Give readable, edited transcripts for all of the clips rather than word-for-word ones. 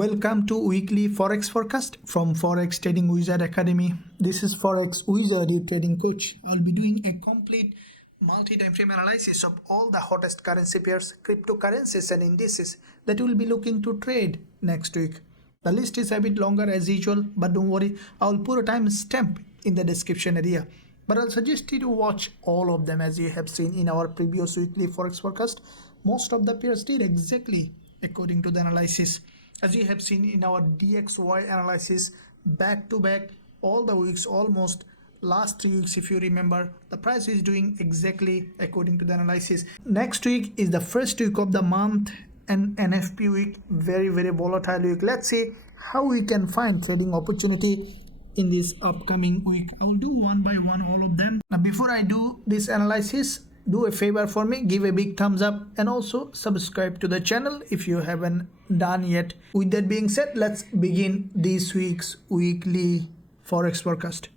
Welcome to weekly Forex forecast from Forex Trading Wizard Academy. This is Forex Wizard, your trading coach. I'll be doing a complete multi-time frame analysis of all the hottest currency pairs, cryptocurrencies and indices that we'll be looking to trade next week. The list is a bit longer as usual, but don't worry, I'll put a time stamp in the description area. But I'll suggest you to watch all of them. As you have seen in our previous weekly Forex forecast, most of the pairs did exactly according to the analysis. As you have seen in our DXY analysis, back to back all the weeks, almost last 3 weeks, if you remember, the price is doing exactly according to the analysis. Next week is the first week of the month and NFP week, very volatile week. Let's see how we can find trading opportunity in this upcoming week. I will do one by one all of them. Now before I do this analysis, do a favor for me, give a big thumbs up and also subscribe to the channel if you haven't done yet. With that being said, let's begin this week's weekly Forex forecast.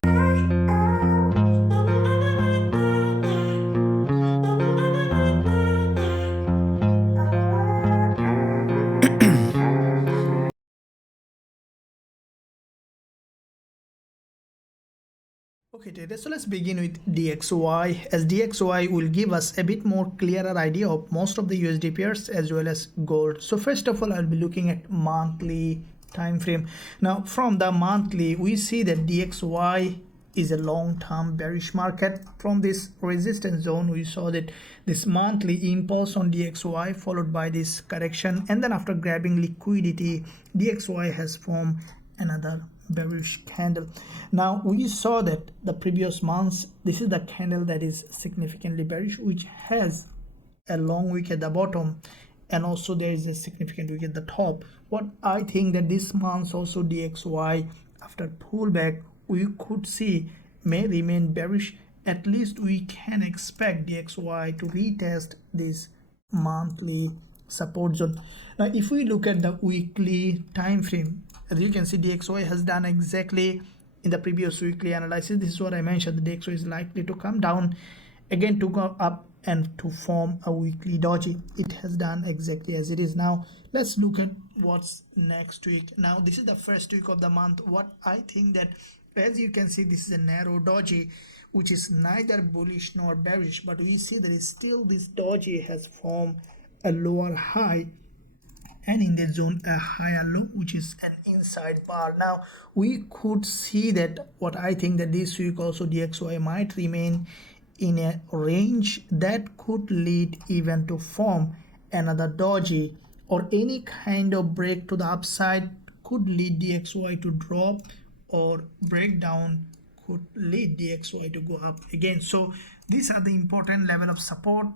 Okay, today, so let's begin with DXY, as DXY will give us a bit more clearer idea of most of the USD pairs as well as gold. So first of all, I'll be looking at monthly time frame. Now from the monthly, we see that DXY is a long-term bearish market. From this resistance zone, we saw that this monthly impulse on DXY followed by this correction, and then after grabbing liquidity, DXY has formed another bearish candle. Now we saw that the previous months, this is the candle that is significantly bearish, which has a long wick at the bottom, and also there is a significant wick at the top. What I think that this month also DXY, after pullback, we could see may remain bearish. At least we can expect DXY to retest this monthly support zone. Now if we look at the weekly time frame, as you can see, DXY has done exactly in the previous weekly analysis. This is what I mentioned, the DXY is likely to come down again to go up and to form a weekly doji. It has done exactly as it is. Now let's look at what's next week. Now this is the first week of the month. What I think that, as you can see, this is a narrow doji which is neither bullish nor bearish, but we see that is still this doji has formed a lower high and in that zone a higher low, which is an inside bar. Now we could see that what I think that this week also DXY might remain in a range that could lead even to form another doji, or any kind of break to the upside could lead DXY to drop, or breakdown could lead DXY to go up again. So these are the important level of support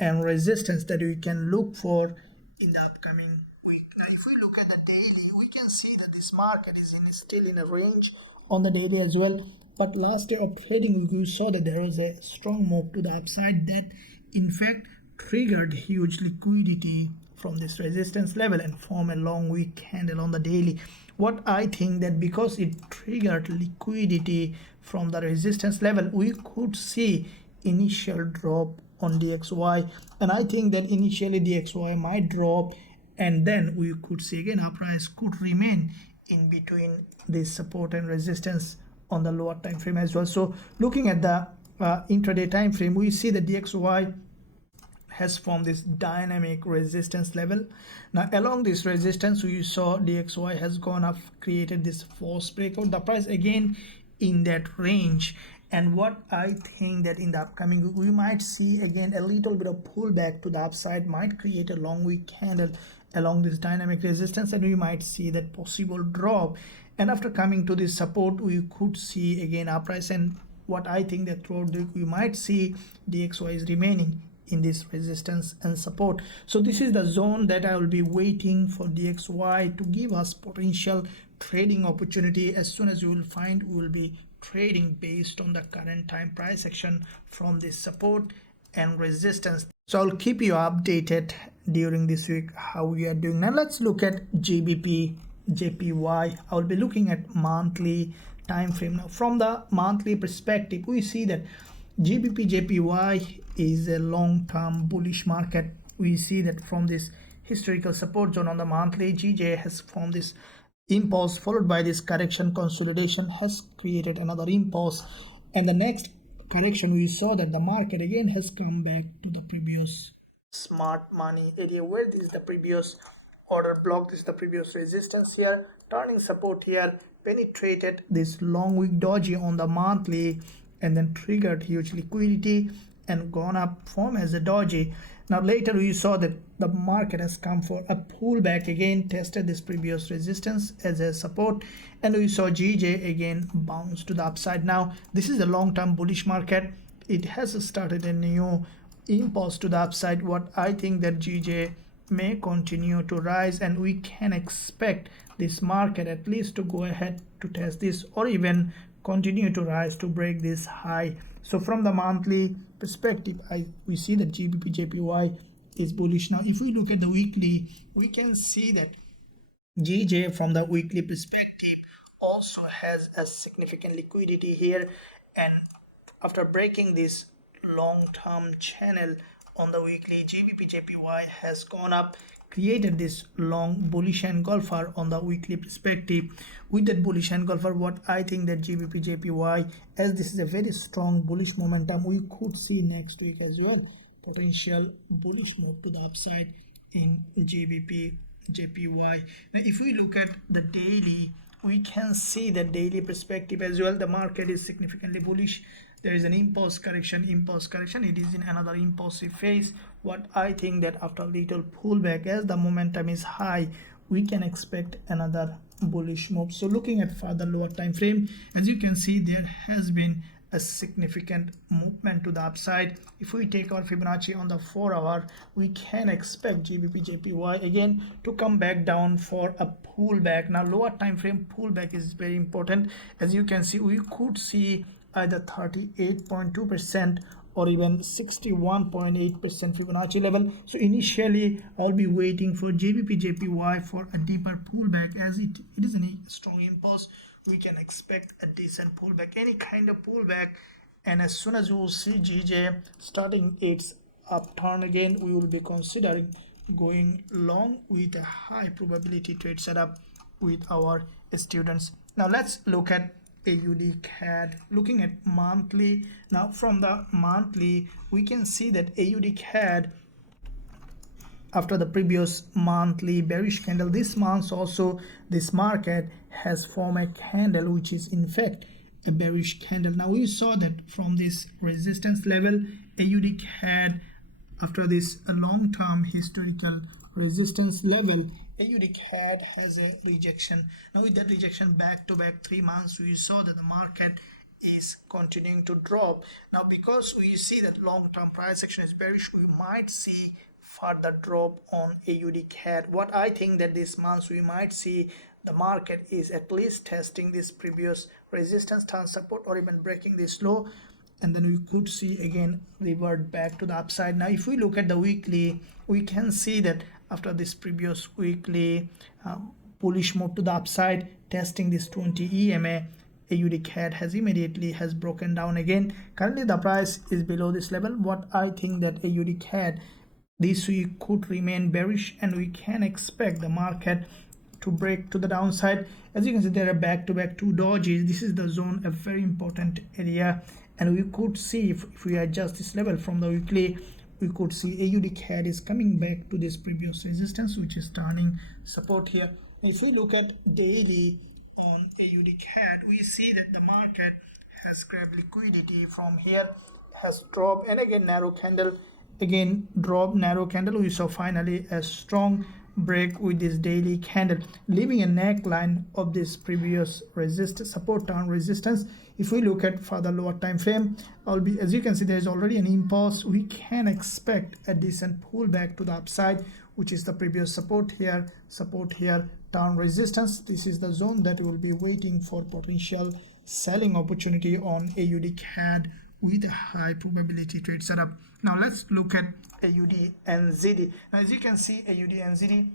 and resistance that we can look for in the upcoming week. Now if we look at the daily, we can see that this market is still in a range on the daily as well. But last day of trading, we saw that there was a strong move to the upside that in fact triggered huge liquidity from this resistance level and form a long wick candle on the daily. What I think that because it triggered liquidity from the resistance level, we could see initial drop on DXY, and I think that initially DXY might drop, and then we could see again our price could remain in between this support and resistance on the lower time frame as well. So looking at the intraday time frame, we see that DXY has formed this dynamic resistance level. Now along this resistance, we saw DXY has gone up, created this false breakout, the price again in that range. And what I think that in the upcoming week, we might see again a little bit of pullback to the upside, might create a long wick candle along this dynamic resistance, and we might see that possible drop. And after coming to this support, we could see again our price, and what I think that throughout the week we might see DXY is remaining in this resistance and support. So this is the zone that I will be waiting for DXY to give us potential trading opportunity. As soon as we will find, we will be trading based on the current time price action from this support and resistance. So I'll keep you updated during this week how we are doing. Now let's look at GBPJPY. I will be looking at monthly time frame. Now from the monthly perspective, we see that GBPJPY is a long-term bullish market. We see that from this historical support zone on the monthly. GJ has formed this impulse followed by this correction consolidation, has created another impulse, and the next correction we saw that the market again has come back to the previous smart money area, where this is the previous order block, this is the previous resistance here, turning support here, penetrated this long wick doji on the monthly, and then triggered huge liquidity and gone up, form as a doji. Now later we saw that the market has come for a pullback again, tested this previous resistance as a support, and we saw GJ again bounce to the upside. Now this is a long-term bullish market. It has started a new impulse to the upside. What I think that GJ may continue to rise, and we can expect this market at least to go ahead to test this or even continue to rise to break this high. So from the monthly perspective, we see that GBPJPY is bullish. Now if we look at the weekly, we can see that GJ from the weekly perspective also has a significant liquidity here, and after breaking this long-term channel on the weekly, GBPJPY has gone up, created this long bullish engulfer on the weekly perspective. With that bullish engulfer, what I think that GBPJPY, as this is a very strong bullish momentum, we could see next week as well potential bullish move to the upside in GBPJPY. Now if we look at the daily, we can see the daily perspective as well. The market is significantly bullish. There is an impulse correction. It is in another impulsive phase. What I think that after a little pullback, as the momentum is high, we can expect another bullish move. So looking at further lower time frame, as you can see, there has been a significant movement to the upside. If we take our Fibonacci on the 4-hour, we can expect GBPJPY again to come back down for a pullback. Now lower time frame pullback is very important. As you can see, we could see either 38.2% or even 61.8% Fibonacci level. So initially I'll be waiting for GBPJPY for a deeper pullback, as it is a strong impulse. We can expect a decent pullback, any kind of pullback, and as soon as we will see GJ starting its upturn again, we will be considering going long with a high probability trade setup with our students. Now let's look at AUDCAD. Looking at monthly, now from the monthly we can see that AUDCAD, after the previous monthly bearish candle, this month also this market has formed a candle which is in fact a bearish candle. Now we saw that from this resistance level, AUDCAD, after this long-term historical resistance level, AUDCAD has a rejection. Now with that rejection back to back 3 months, we saw that the market is continuing to drop. Now because we see that long-term price action is bearish, we might see further drop on AUDCAD. What I think that this month we might see the market is at least testing this previous resistance, turn support, or even breaking this low, and then we could see again revert back to the upside. Now if we look at the weekly, we can see that after this previous weekly bullish move to the upside, testing this 20 EMA, AUDCAD has broken down again. Currently the price is below this level. What I think that AUDCAD this week could remain bearish, and we can expect the market to break to the downside. As you can see, there are back-to-back 2 dojis. This is the zone, a very important area, and we could see if we adjust this level from the weekly, we could see AUDCAD is coming back to this previous resistance, which is turning support here. If we look at daily on AUDCAD, we see that the market has grabbed liquidity from here, has dropped, and again narrow candle, again drop, narrow candle. We saw finally a strong break with this daily candle, leaving a neckline of this previous resistance, support turn resistance. If we look at further lower time frame, as you can see, there is already an impulse. We can expect a decent pullback to the upside, which is the previous support here, turn resistance. This is the zone that we will be waiting for potential selling opportunity on AUDCAD with a high probability trade setup. Now let's look at AUDNZD. Now as you can see, AUDNZD,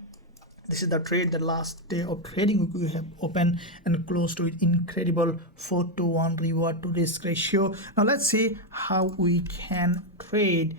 this is the trade, the last day of trading. We have opened and closed with incredible 4-to-1 reward to risk ratio. Now let's see how we can trade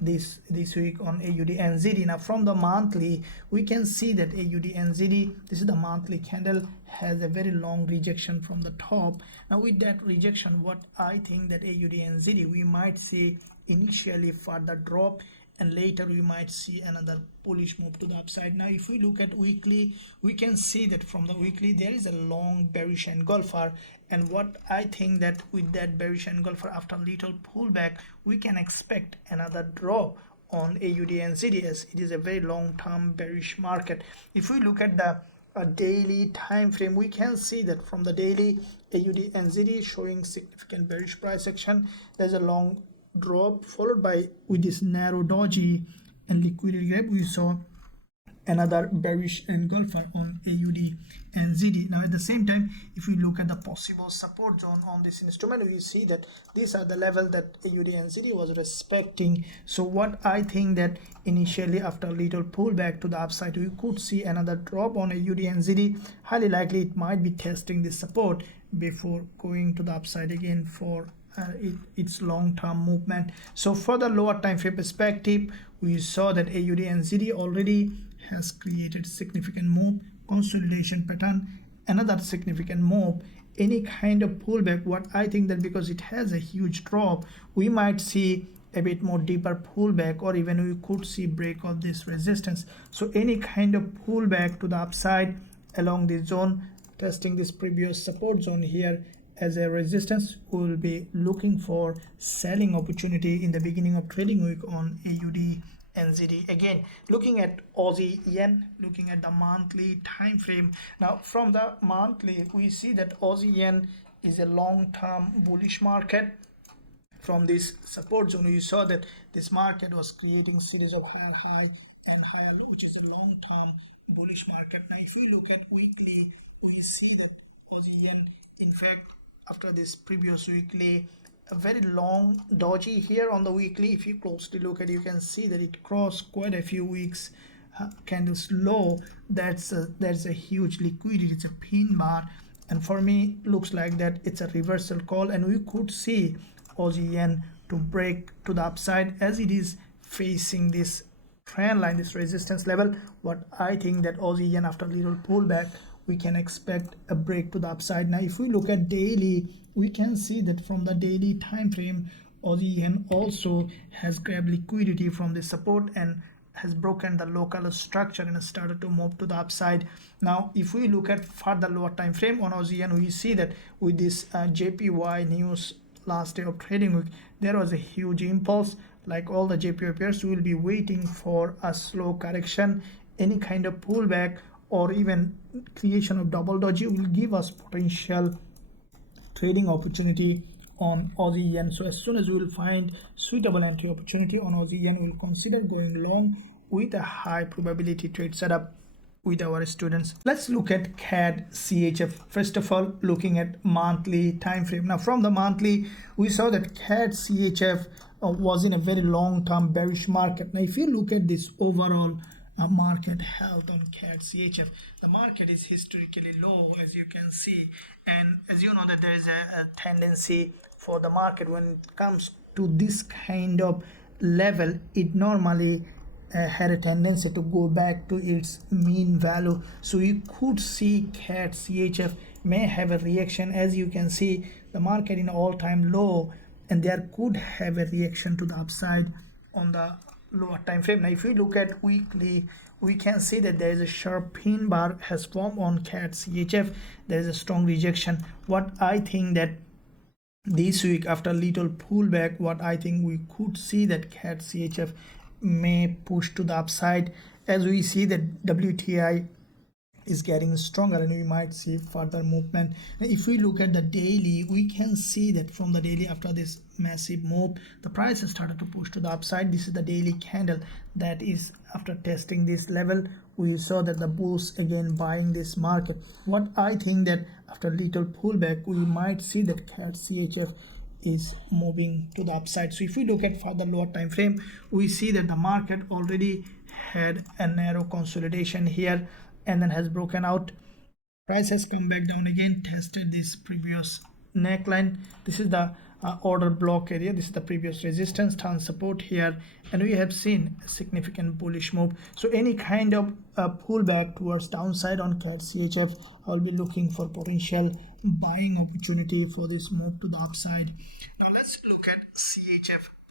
this week on AUDNZD. Now from the monthly, we can see that AUDNZD, this is the monthly candle, has a very long rejection from the top. Now with that rejection, what I think that AUDNZD, we might see initially further drop, and later we might see another bullish move to the upside. Now if we look at weekly, we can see that from the weekly there is a long bearish engulfer, and what I think that with that bearish engulfer, after little pullback, we can expect another drop on AUDNZD, as it is a very long-term bearish market. If we look at the daily time frame, we can see that from the daily, AUDNZD is showing significant bearish price action. There's a long drop followed by with this narrow doji and liquidity gap. We saw another bearish engulfer on AUDNZD. Now at the same time, if we look at the possible support zone on this instrument, we see that these are the level that AUDNZD was respecting. So what I think that initially after a little pullback to the upside, we could see another drop on AUDNZD. Highly likely it might be testing this support before going to the upside again for its long-term movement. So for the lower time frame perspective, we saw that AUDNZD already has created significant move, consolidation pattern, another significant move, any kind of pullback. What I think that because it has a huge drop, we might see a bit more deeper pullback, or even we could see break of this resistance. So any kind of pullback to the upside along this zone, testing this previous support zone here as a resistance, we will be looking for selling opportunity in the beginning of trading week on AUDNZD. Again, looking at Aussie yen, looking at the monthly time frame. Now from the monthly, we see that Aussie yen is a long-term bullish market. From this support zone, you saw that this market was creating series of higher high and higher low, which is a long-term bullish market. Now if we look at weekly, we see that Aussie yen, in fact, after this previous weekly, a very long doji here on the weekly, if you closely look at it, you can see that it crossed quite a few weeks candles low. That's a huge liquidity, it's a pin bar, and for me looks like that it's a reversal call, and we could see Aussie yen to break to the upside as it is facing this trend line, this resistance level. What I think that Aussie yen, after a little pullback, we can expect a break to the upside. Now if we look at daily, we can see that from the daily time frame, Aussie yen also has grabbed liquidity from the support and has broken the local structure and started to move to the upside. Now if we look at further lower time frame on Aussie yen, we see that with this JPY news last day of trading week, there was a huge impulse. Like all the JPY pairs, we will be waiting for a slow correction. Any kind of pullback or even creation of double doji will give us potential trading opportunity on Aussie yen. So as soon as we will find suitable entry opportunity on Aussie yen, we will consider going long with a high probability trade setup with our students. Let's look at CADCHF. First of all, looking at monthly time frame. Now from the monthly, we saw that CADCHF was in a very long-term bearish market. Now if you look at this overall market health on CADCHF, the market is historically low, as you can see, and as you know that there is a tendency for the market when it comes to this kind of level, it normally had a tendency to go back to its mean value. So you could see CADCHF may have a reaction. As you can see, the market in all-time low, and there could have a reaction to the upside on the lower time frame. Now if you look at weekly, we can see that there is a sharp pin bar has formed on CADCHF. There is a strong rejection. What I think that this week, after a little pullback, what I think we could see that CADCHF may push to the upside, as we see that WTI is getting stronger and we might see further movement. If we look at the daily, we can see that from the daily, after this massive move, the price has started to push to the upside. This is the daily candle that is after testing this level. We saw that the bulls again buying this market. What I think that after a little pullback, we might see that CADCHF is moving to the upside. So if we look at further lower time frame, we see that the market already had a narrow consolidation here and then has broken out. Price has come back down again, tested this previous neckline. This is the order block area. This is the previous resistance, turn support here, and we have seen a significant bullish move. So any kind of pullback towards downside on CADCHF, I'll be looking for potential buying opportunity for this move to the upside. Now let's look at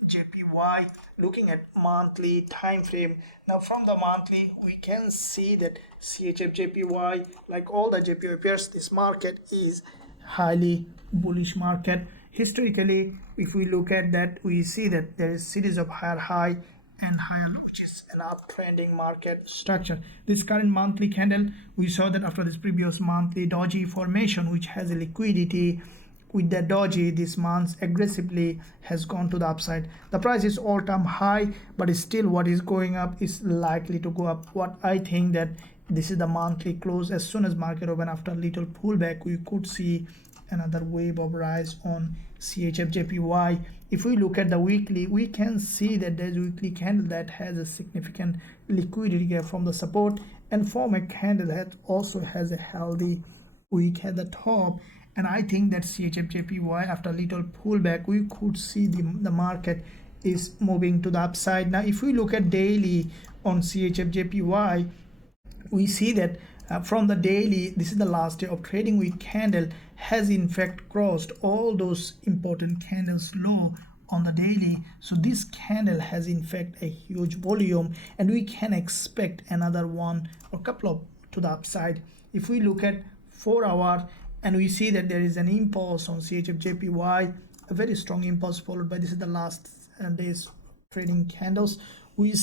CHFJPY, looking at monthly time frame. Now from the monthly, we can see that CHFJPY, like all the JPY pairs, this market is highly bullish market. Historically, if we look at that, we see that there is series of higher high and higher low, which is an uptrending market structure. This current monthly candle, we saw that after this previous monthly doji formation, which has a liquidity, with the doji this month aggressively has gone to the upside. The price is all-time high, but still what is going up is likely to go up. What I think that this is the monthly close. As soon as market open after a little pullback, we could see another wave of rise on CHFJPY. If we look at the weekly, we can see that there's a weekly candle that has a significant liquidity gap from the support, and form a candle that also has a healthy wick at the top. And I think that CHFJPY, after a little pullback, we could see the market is moving to the upside. Now if we look at daily on CHFJPY, we see that from the daily, this is the last day of trading week candle, has in fact crossed all those important candles low on the daily. So this candle has in fact a huge volume, and we can expect another one or couple of to the upside. If we look at 4 hour, and we see that there is an impulse on CHFJPY, a very strong impulse, followed by, this is the last day's trading candles. We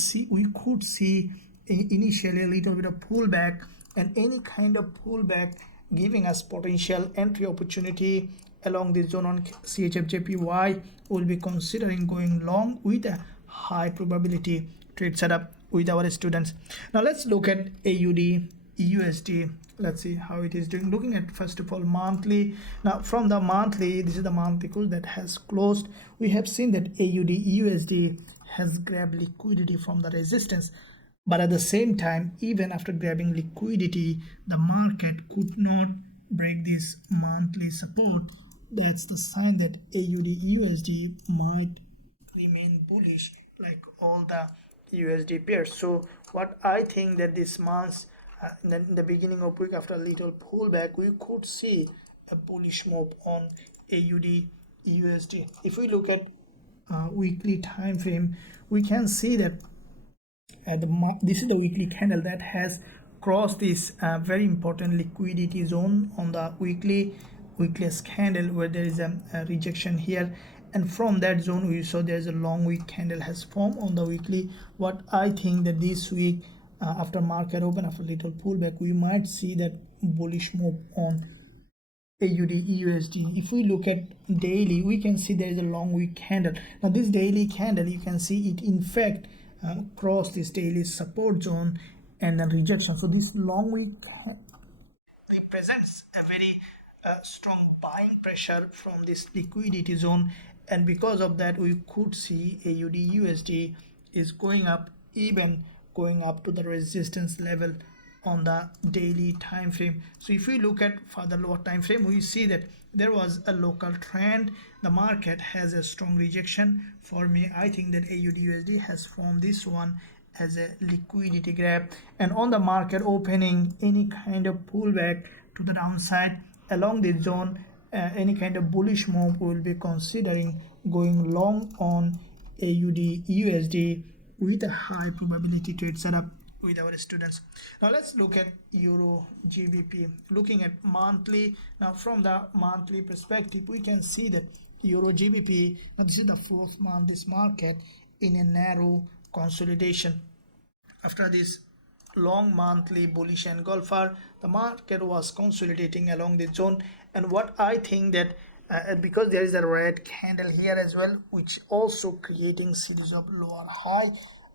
could see initially a little bit of pullback, and any kind of pullback giving us potential entry opportunity along this zone on CHFJPY. We'll be considering going long with a high probability trade setup with our students. Now let's look at AUDUSD. Let's see how it is doing. Looking at first of all monthly. Now from the monthly, this is the monthly close that has closed. We have seen that AUDUSD has grabbed liquidity from the resistance, but at the same time, even after grabbing liquidity, the market could not break this monthly support. That's the sign that AUDUSD might remain bullish like all the USD pairs. So what I think that this month, in the beginning of week, after a little pullback, we could see a bullish move on AUDUSD. If we look at weekly time frame, we can see that this is the weekly candle that has crossed this very important liquidity zone on the weekliest candle, where there is a rejection here, and from that zone we saw there's a long wick candle has formed on the weekly. What I think that this week, after market open, after little pullback, we might see that bullish move on AUDUSD. If we look at daily, we can see there is a long wick candle. Now this daily candle, you can see it in fact cross this daily support zone and then rejection. So this long wick represents a very strong buying pressure from this liquidity zone, and because of that we could see AUDUSD is going up, even going up to the resistance level on the daily time frame. So if we look at further lower time frame, we see that there was a local trend. The market has a strong rejection. For me, I think that AUDUSD has formed this one as a liquidity grab, and on the market opening, any kind of pullback to the downside along this zone, any kind of bullish move, we will be considering going long on AUDUSD with a high probability trade setup with our students. Now let's look at EURGBP. Looking at monthly, now from the monthly perspective, we can see that EURGBP, now this is the 4th month this market in a narrow consolidation. After this long monthly bullish engulfer, the market was consolidating along the zone, and what I think that because there is a red candle here as well, which also creating series of lower high,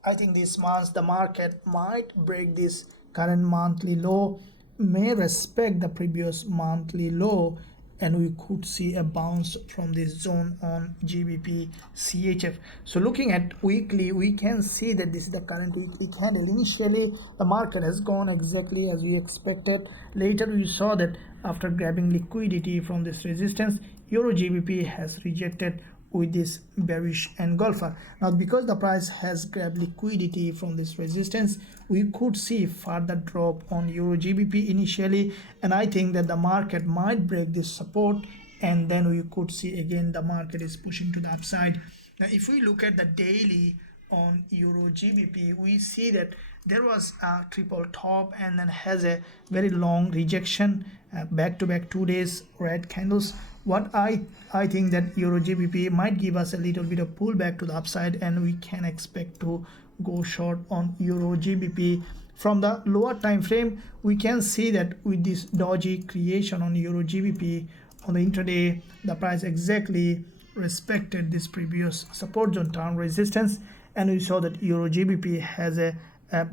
I think this month the market might break this current monthly low, may respect the previous monthly low, and we could see a bounce from this zone on GBPCHF. So looking at weekly, we can see that this is the current weekly candle. Initially the market has gone exactly as we expected. Later we saw that after grabbing liquidity from this resistance, EURGBP has rejected with this bearish engulfer. Now because the price has grabbed liquidity from this resistance, we could see further drop on EURGBP initially, and I think that the market might break this support, and then we could see again the market is pushing to the upside. Now if we look at the daily on EURGBP, we see that there was a triple top and then has a very long rejection, back to back 2 days red candles. What I think that EURGBP might give us a little bit of pullback to the upside, and we can expect to go short on EURGBP. From the lower time frame, we can see that with this doji creation on EURGBP on the intraday, the price exactly respected this previous support zone term resistance, and we saw that EURGBP has a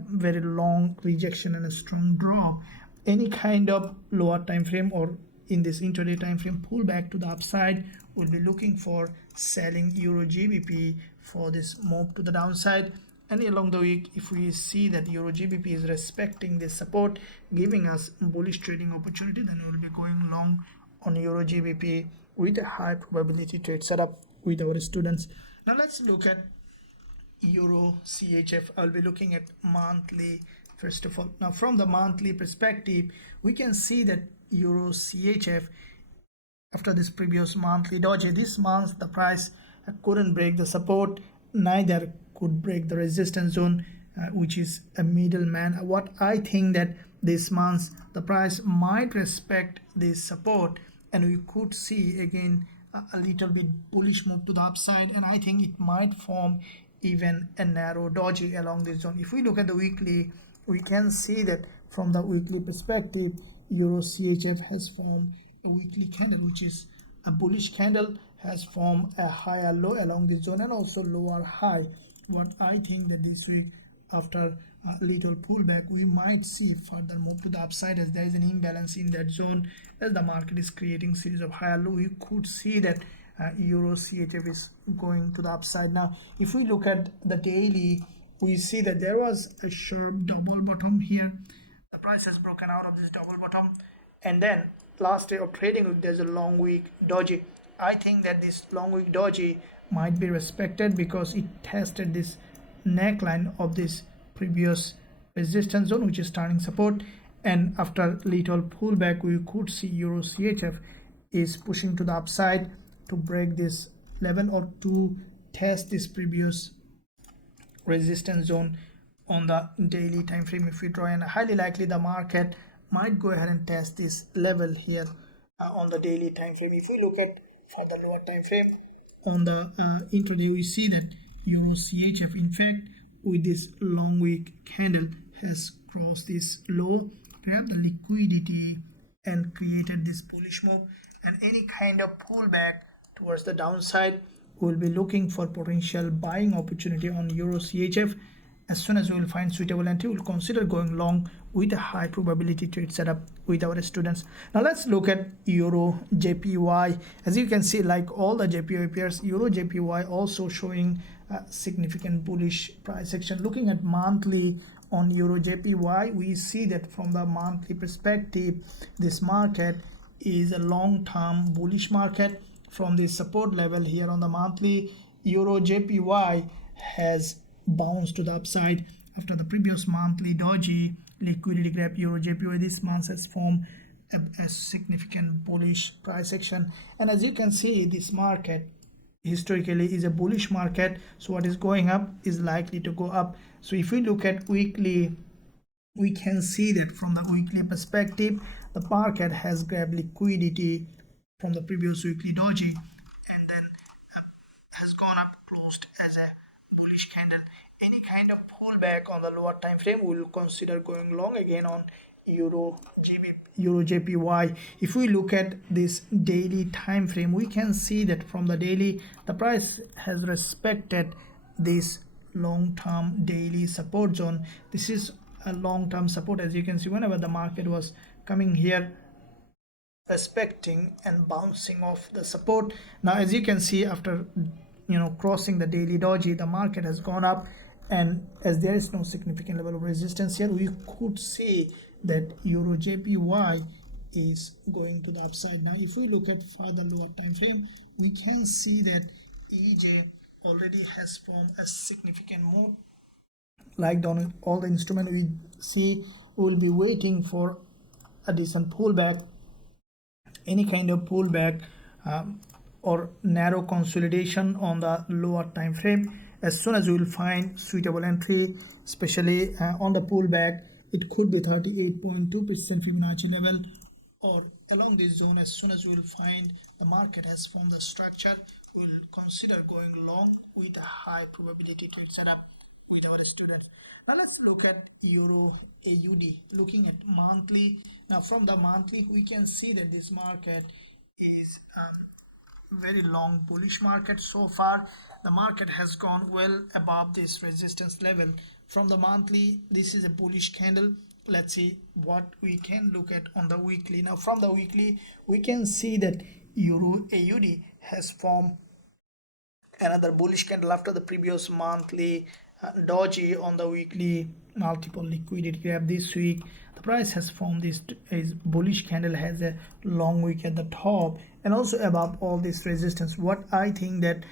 very long rejection and a strong drop. Any kind of lower time frame or in this intraday time frame pullback to the upside, we'll be looking for selling EURGBP for this move to the downside. And along the week, if we see that EURGBP is respecting this support, giving us bullish trading opportunity, then we'll be going long on EURGBP with a high probability trade setup with our students. Now let's look at EURCHF. I'll be looking at monthly first of all. Now from the monthly perspective, we can see that EURCHF, after this previous monthly doji, this month the price couldn't break the support, neither could break the resistance zone, which is a middleman. What I think that this month the price might respect this support, and we could see again a little bit bullish move to the upside, and I think it might form even a narrow doji along this zone. If we look at the weekly, we can see that from the weekly perspective, EURCHF has formed a weekly candle, which is a bullish candle, has formed a higher low along this zone and also lower high. What I think that this week, after a little pullback, we might see further move to the upside, as there is an imbalance in that zone. As the market is creating series of higher low, we could see that EURCHF is going to the upside. Now if we look at the daily, we see that there was a sharp double bottom here. The price has broken out of this double bottom, and then last day of trading week there's a long week doji. I think that this long week doji might be respected because it tested this neckline of this previous resistance zone, which is turning support, and after little pullback we could see EURCHF is pushing to the upside to break this level or to test this previous resistance zone on the daily time frame. If we draw, and highly likely the market might go ahead and test this level here on the daily time frame. If we look at for the lower time frame on the intraday, we see that EURCHF in fact with this long wick candle has crossed this low, grabbed the liquidity and created this bullish move, and any kind of pullback towards the downside, we'll be looking for potential buying opportunity on EURCHF. As soon as we will find suitable entry, we'll consider going long with a high probability trade setup with our students. Now let's look at EURJPY. As you can see, like all the JPY pairs, EURJPY also showing a significant bullish price action. Looking at monthly on EURJPY, we see that from the monthly perspective, this market is a long-term bullish market. From the support level here on the monthly, EURJPY has bounced to the upside after the previous monthly doji liquidity grab. EURJPY this month has formed a significant bullish price action, and as you can see, this market historically is a bullish market, so what is going up is likely to go up. So if we look at weekly, we can see that from the weekly perspective, the market has grabbed liquidity from the previous weekly doji and then has gone up, closed as a bullish candle. Any kind of pullback on the lower time frame, we will consider going long again on EURJPY. If we look at this daily time frame, we can see that from the daily, the price has respected this long-term daily support zone. This is a long-term support. As you can see, whenever the market was coming here, respecting and bouncing off the support. Now as you can see, after crossing the daily doji, the market has gone up, and as there is no significant level of resistance here, we could say that EURJPY is going to the upside. Now if we look at further lower time frame, we can see that EJ already has formed a significant move. Like on all the instrument we see, we will be waiting for a decent pullback, any kind of pullback or narrow consolidation on the lower time frame. As soon as we will find suitable entry, especially on the pullback, it could be 38.2% Fibonacci level, or along this zone. As soon as we will find the market has formed the structure, we will consider going long with a high probability trade setup with our students. Now let's look at Euro AUD, looking at monthly. Now from the monthly, we can see that this market is very long bullish market. So far the market has gone well above this resistance level. From the monthly, this is a bullish candle. Let's see what we can look at on the weekly. Now from the weekly, we can see that Euro AUD has formed another bullish candle after the previous monthly doji. On the weekly, multiple liquidity grab this week. The price has formed this is bullish candle, has a long wick at the top and also above all this resistance. What I think that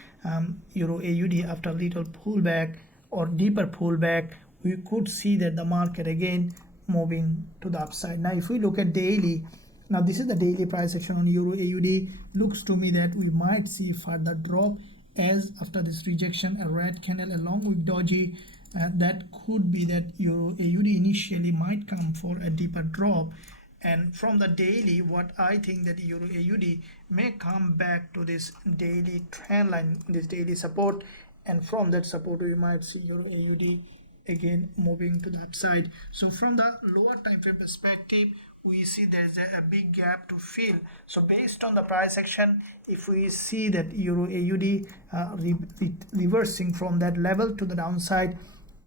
Euro AUD, after little pullback or deeper pullback, we could see that the market again moving to the upside. Now if we look at daily, now this is the daily price action on Euro AUD. Looks to me that we might see further drop, as after this rejection, a red candle along with doji, that could be that Euro AUD initially might come for a deeper drop. And from the daily, what I think that Euro AUD may come back to this daily trend line, this daily support, and from that support we might see Euro AUD again moving to the upside. So from the lower time frame perspective, we see there's a big gap to fill. So based on the price action, if we see that Euro AUD reversing from that level to the downside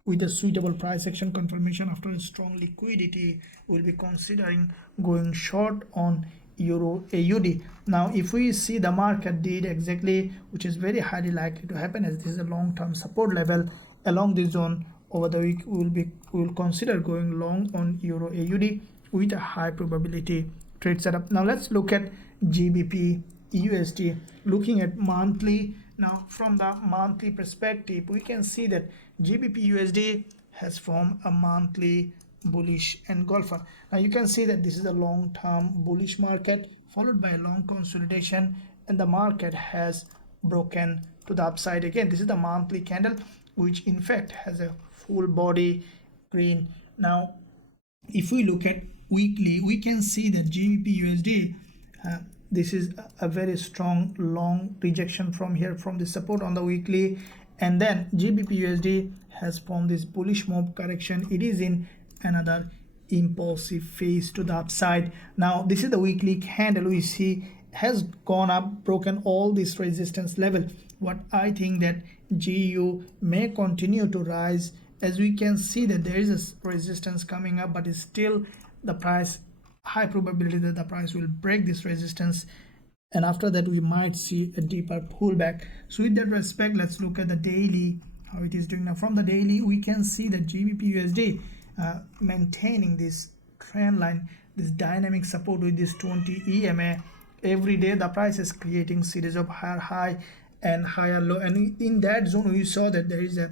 with a suitable price action confirmation after a strong liquidity, we'll be considering going short on Euro AUD. Now if we see the market did exactly, which is very highly likely to happen, as this is a long-term support level along this zone, over the week we will consider going long on Euro AUD with a high probability trade setup. Now let's look at GBPUSD, looking at monthly. Now from the monthly perspective, we can see that GBPUSD has formed a monthly bullish engulfer. Now you can see that this is a long-term bullish market followed by a long consolidation, and the market has broken to the upside again. This is the monthly candle, which in fact has a full body green. Now if we look at weekly, we can see that GBPUSD, this is a very strong long rejection from here, from the support on the weekly, and then GBPUSD has formed this bullish move correction. It is in another impulsive phase to the upside. Now this is the weekly candle we see has gone up, broken all this resistance level. What I think that GU may continue to rise, as we can see that there is a resistance coming up, but it's still the price, high probability that the price will break this resistance, and after that we might see a deeper pullback. So with that respect, let's look at the daily, how it is doing. Now from the daily, we can see that GBPUSD maintaining this trend line, this dynamic support with this 20 EMA. Every day the price is creating series of higher high and higher low, and in that zone we saw that there is a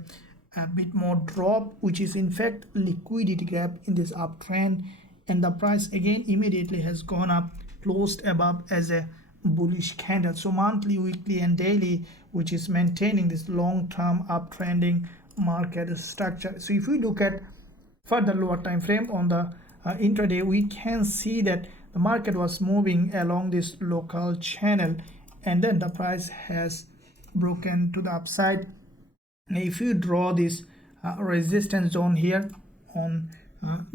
bit more drop, which is in fact liquidity gap in this uptrend, and the price again immediately has gone up, closed above as a bullish candle. So monthly, weekly and daily, which is maintaining this long-term uptrending market structure. So if we look at further lower time frame on the intraday, we can see that the market was moving along this local channel, and then the price has broken to the upside. Now if you draw this resistance zone here on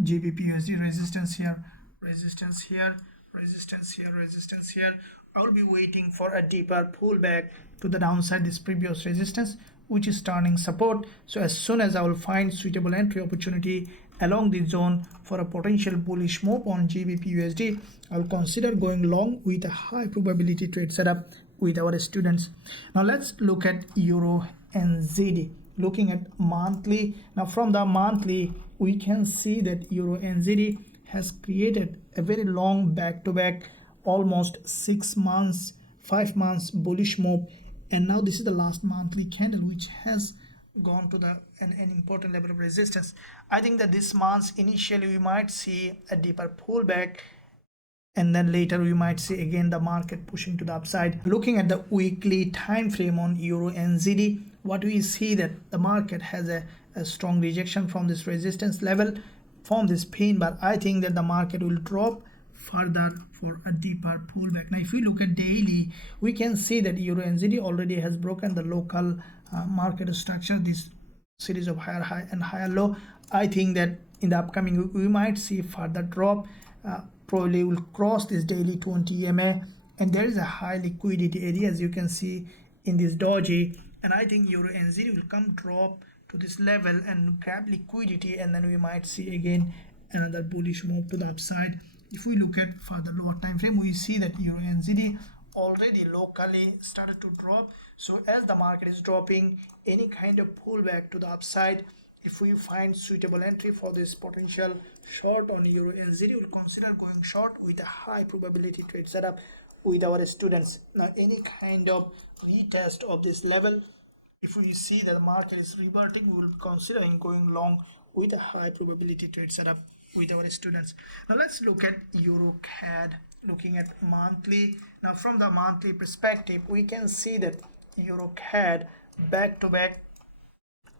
GBPUSD, resistance here, resistance here, resistance here, resistance here, I will be waiting for a deeper pullback to the downside, this previous resistance, which is turning support. So as soon as I will find suitable entry opportunity, along the zone for a potential bullish move on GBPUSD, I'll consider going long with a high probability trade setup with our students. Now let's look at EURNZD. Looking at monthly, now from the monthly we can see that EURNZD has created a very long back-to-back, almost 6 months, 5 months bullish move, and now this is the last monthly candle which has gone to an important level of resistance. I think that this month initially we might see a deeper pullback, and then later we might see again the market pushing to the upside. Looking at the weekly time frame on EURNZD, what we see that the market has a strong rejection from this resistance level, from this pin, but I think that the market will drop further for a deeper pullback. Now if we look at daily, we can see that EURNZD already has broken the local market structure, this series of higher high and higher low. I think that in the upcoming we might see further drop, probably will cross this daily 20 EMA, and there is a high liquidity area as you can see in this doji, and I think EURNZD will come drop to this level and grab liquidity, and then we might see again another bullish move to the upside. If we look at for the lower time frame, we see that EURNZD already locally started to drop. So as the market is dropping, any kind of pullback to the upside, if we find suitable entry for this potential short on EURNZD, we'll consider going short with a high probability trade setup with our students. Now any kind of retest of this level, if we see that the market is reverting, we will consider going long with a high probability trade setup with our students. Now let's look at EUROCAD. Looking at monthly, now from the monthly perspective we can see that EUROCAD back to back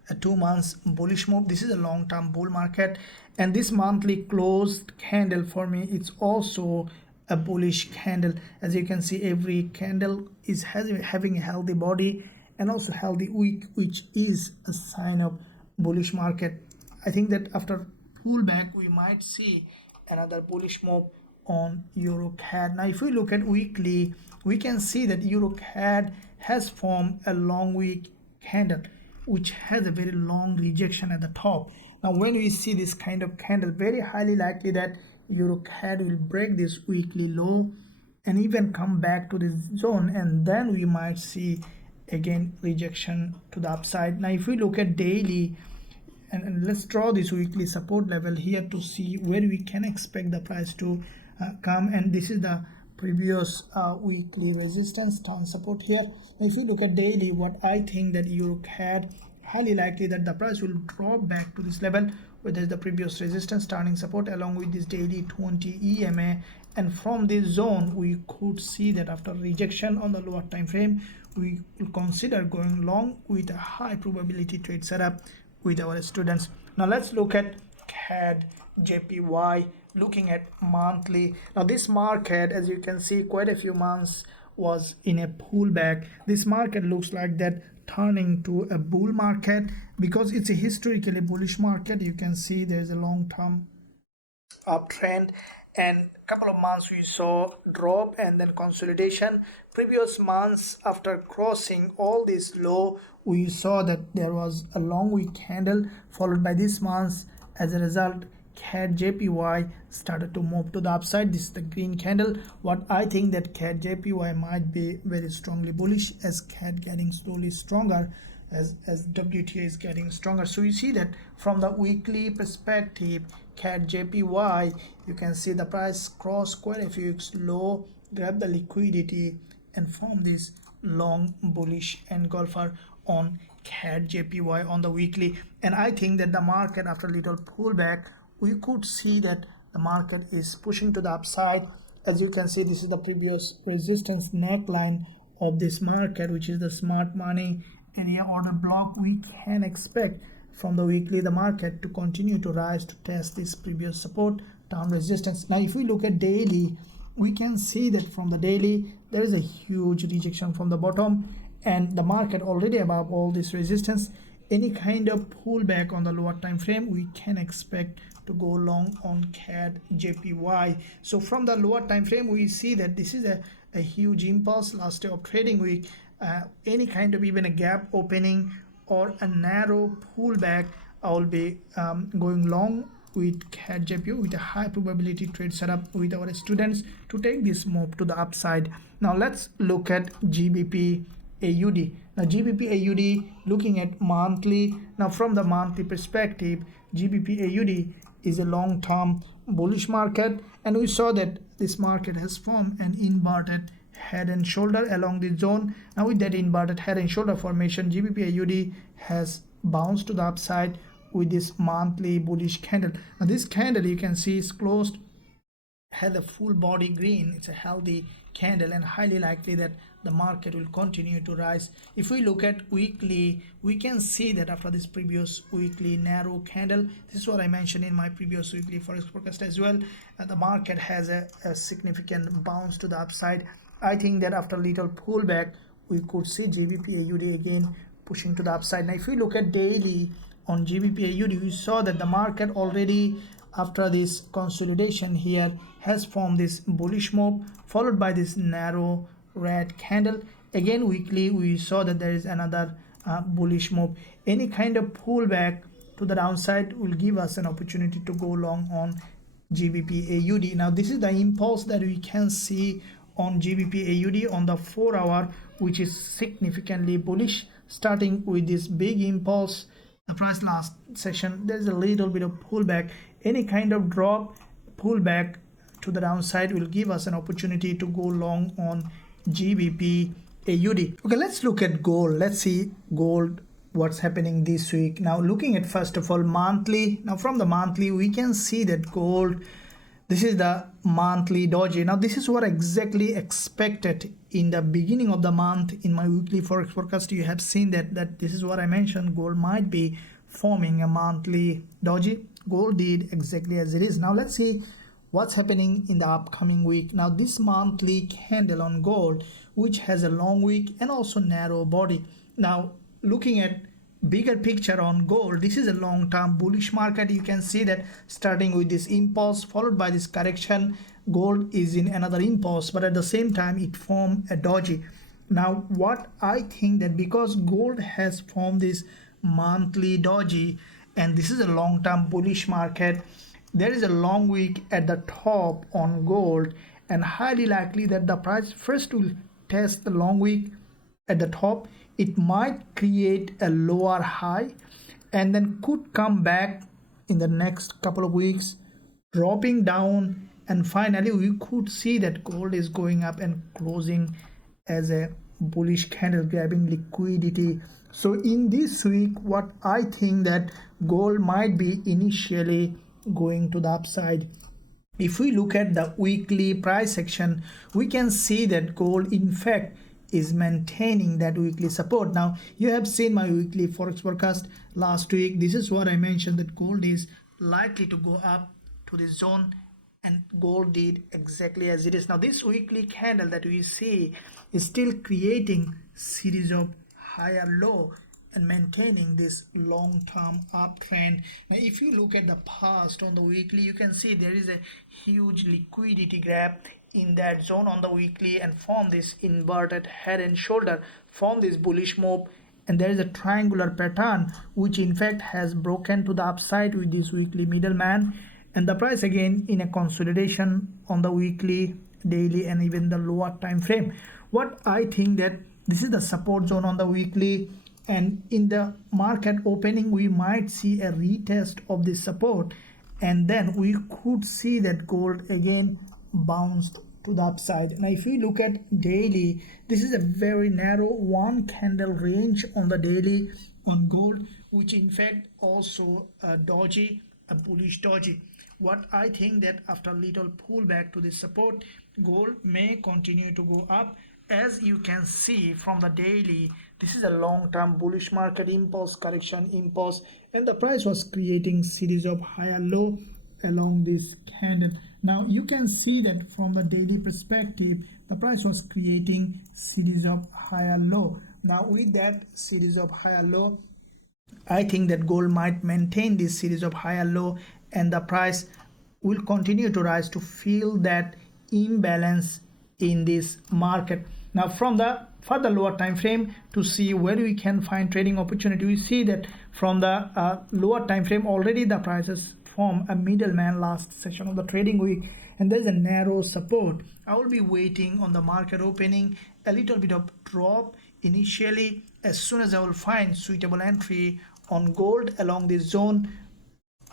a 2 months bullish move. This is a long-term bull market, and this monthly closed candle for me, it's also a bullish candle. As you can see, every candle is having a healthy body and also healthy wick, which is a sign of bullish market. I think that after pullback we might see another bullish move on EUROCAD. Now if we look at weekly, we can see that EUROCAD has formed a long wick candle which has a very long rejection at the top. Now when we see this kind of candle, very highly likely that EUROCAD will break this weekly low and even come back to this zone, and then we might see again rejection to the upside. Now if we look at daily, and let's draw this weekly support level here to see where we can expect the price to come, and this is the previous weekly resistance turn support here. If you look at daily, what I think that EURCAD highly likely that the price will drop back to this level where there is the previous resistance turning support along with this daily 20 EMA, and from this zone we could see that after rejection on the lower time frame we will consider going long with a high probability trade setup with our students. Now let's look at CADJPY. Looking at monthly, now this market, as you can see, quite a few months was in a pullback. This market looks like that turning to a bull market because it's a historically bullish market. You can see there's a long-term uptrend, and couple of months we saw drop and then consolidation. Previous months, after crossing all this low, we saw that there was a long wick candle followed by this month. As a result, CADJPY started to move to the upside. This is the green candle. What I think that CADJPY might be very strongly bullish as CAD getting slowly stronger, as WTA is getting stronger. So you see that from the weekly perspective, CADJPY, you can see the price cross quite a few weeks low, grab the liquidity and form this long bullish engulfer on CADJPY on the weekly. And I think that the market, after a little pullback, we could see that the market is pushing to the upside. As you can see, this is the previous resistance neckline of this market, which is the smart money area order block. We can expect from the weekly the market to continue to rise to test this previous support down resistance. Now if we look at daily, we can see that from the daily there is a huge rejection from the bottom, and the market already above all this resistance. Any kind of pullback on the lower time frame, we can expect to go long on CADJPY. So from the lower time frame, we see that this is a huge impulse last day of trading week. Any kind of even a gap opening or a narrow pullback, I will be going long with CADJPY with a high probability trade setup with our students to take this move to the upside. Now let's look at GBPAUD. Now GBPAUD, looking at monthly. Now from the monthly perspective, GBPAUD is a long-term bullish market, and we saw that this market has formed an inverted head and shoulder along the zone. Now with that inverted head and shoulder formation, GBPAUD has bounced to the upside with this monthly bullish candle. Now this candle, you can see, is closed, has a full body green. It's a healthy candle and highly likely that the market will continue to rise. If we look at weekly, we can see that after this previous weekly narrow candle, this is what I mentioned in my previous weekly forex forecast as well, the market has a significant bounce to the upside. I think that after little pullback, we could see GBPAUD again pushing to the upside. Now if we look at daily on GBPAUD, we saw that the market already, after this consolidation here, has formed this bullish move followed by this narrow red candle. Again weekly, we saw that there is another bullish move. Any kind of pullback to the downside will give us an opportunity to go long on GBPAUD. Now this is the impulse that we can see on GBPAUD on the 4-hour, which is significantly bullish, starting with this big impulse. The price last session, there's a little bit of pullback. Any kind of drop, pullback to the downside will give us an opportunity to go long on GBPAUD. Okay, let's look at gold. Let's see gold, what's happening this week. Now looking at first of all monthly. Now from the monthly, we can see that gold, this is the monthly doji. Now this is what exactly expected in the beginning of the month. In my weekly forex forecast, you have seen that this is what I mentioned. Gold might be forming a monthly doji. Gold did exactly as it is. Now let's see what's happening in the upcoming week. Now this monthly candle on gold, which has a long wick and also narrow body. Now looking at bigger picture on gold, this is a long-term bullish market. You can see that starting with this impulse followed by this correction, gold is in another impulse, but at the same time it formed a doji. Now what I think that because gold has formed this monthly doji and this is a long-term bullish market, there is a long wick at the top on gold, and highly likely that the price first will test the long wick at the top. It might create a lower high and then could come back in the next couple of weeks, dropping down, and finally we could see that gold is going up and closing as a bullish candle, grabbing liquidity. So in this week, what I think that gold might be initially going to the upside. If we look at the weekly price section, we can see that gold in fact is maintaining that weekly support. Now you have seen my weekly forex forecast last week. This is what I mentioned, that gold is likely to go up to this zone, and gold did exactly as it is. Now this weekly candle that we see is still creating series of higher low and maintaining this long-term uptrend. Now if you look at the past on the weekly, you can see there is a huge liquidity grab in that zone on the weekly and form this inverted head and shoulder, form this bullish move, and there is a triangular pattern which in fact has broken to the upside with this weekly middleman, and the price again in a consolidation on the weekly, daily, and even the lower time frame. What I think that this is the support zone on the weekly, and in the market opening we might see a retest of this support, and then we could see that gold again bounced to the upside. Now if we look at daily, this is a very narrow one candle range on the daily on gold, which in fact also a doji, a bullish doji. What I think that after little pullback to this support, gold may continue to go up. As you can see from the daily, this is a long-term bullish market, impulse, correction, impulse, and the price was creating series of higher low along this candle. Now you can see that from the daily perspective, the price was creating series of higher low. Now with that series of higher low, I think that gold might maintain this series of higher low, and the price will continue to rise to fill that imbalance in this market. Now from the further lower time frame, to see where we can find trading opportunity, we see that from the lower time frame already the price has formed a middleman last session of the trading week, and there's a narrow support. I will be waiting on the market opening a little bit of drop initially. As soon as I will find suitable entry on gold along this zone,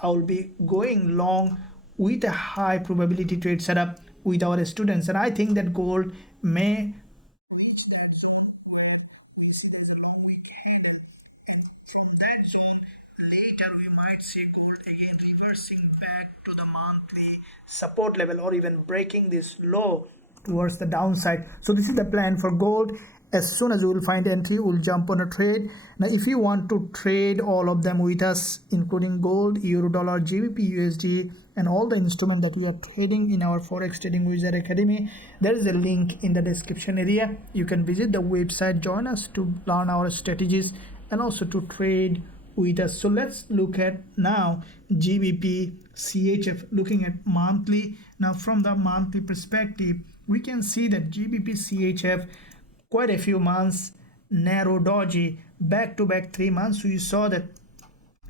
I will be going long with a high probability trade setup with our students. And I think that gold may later we might see gold again reversing back to the monthly support level or even breaking this low towards the downside. So this is the plan for gold. As soon as we will find entry, we'll jump on a trade. Now if you want to trade all of them with us, including gold, euro dollar, GBP USD, and all the instruments that we are trading in our Forex Trading Wizard Academy, there is a link in the description area. You can visit the website, join us to learn our strategies and also to trade with us. So let's look at now GBP CHF, looking at monthly. Now from the monthly perspective, we can see that GBP CHF quite a few months narrow doji, back to back 3 months we saw that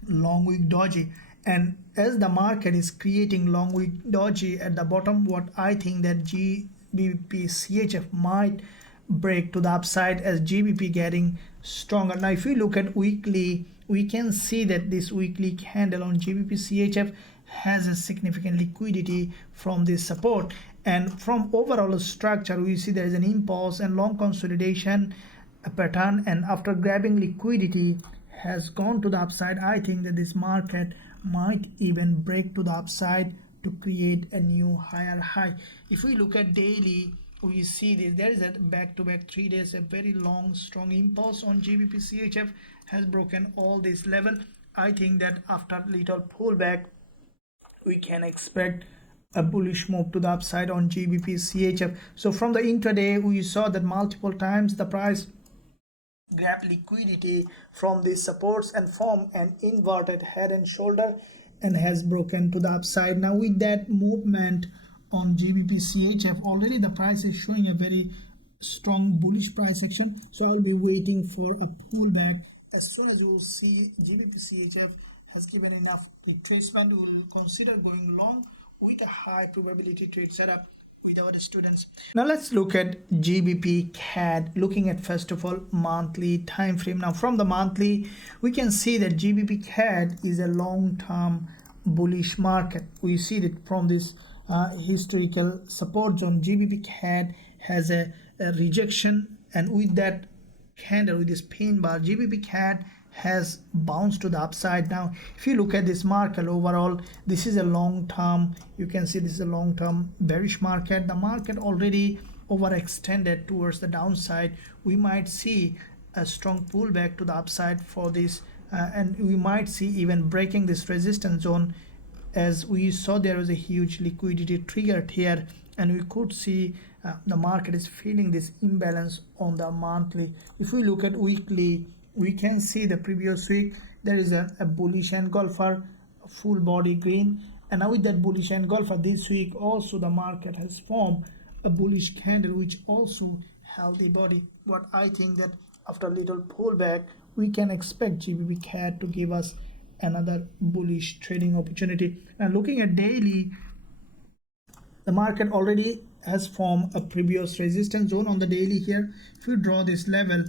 long wick doji, and as the market is creating long wick doji at the bottom, what I think that GBP CHF might break to the upside as GBP getting stronger. Now if we look at weekly, we can see that this weekly candle on GBP CHF has a significant liquidity from this support, and from overall structure we see there is an impulse and long consolidation pattern, and after grabbing liquidity has gone to the upside. I think that this market might even break to the upside to create a new higher high. If we look at daily, we see this, there is a back-to-back 3 days a very long strong impulse on GBP CHF has broken all this level. I think that after little pullback we can expect a bullish move to the upside on GBP CHF. So from the intraday we saw that multiple times the price grab liquidity from these supports and form an inverted head and shoulder and has broken to the upside. Now with that movement on GBP CHF, already the price is showing a very strong bullish price action, so I'll be waiting for a pullback. As soon as you will see GBP CHF has given enough retracement, we will consider going long with a high probability trade setup with our students. Now let's look at GBPCAD, looking at first of all monthly time frame. Now from the monthly we can see that GBPCAD is a long-term bullish market. We see that from this historical support zone, GBPCAD has a rejection, and with that candle, with this pin bar, GBPCAD has bounced to the upside. Now if you look at this market overall, this is a long term, you can see this is a long term bearish market. The market already overextended towards the downside. We might see a strong pullback to the upside for this, and we might see even breaking this resistance zone, as we saw there was a huge liquidity triggered here, and we could see the market is feeling this imbalance on the monthly. If we look at weekly, we can see the previous week there is a bullish engulfer, full body green, and now with that bullish engulfer this week also the market has formed a bullish candle which also held the body. What I think that after a little pullback we can expect GBPCAD to give us another bullish trading opportunity. And looking at daily, the market already has formed a previous resistance zone on the daily here. If you draw this level,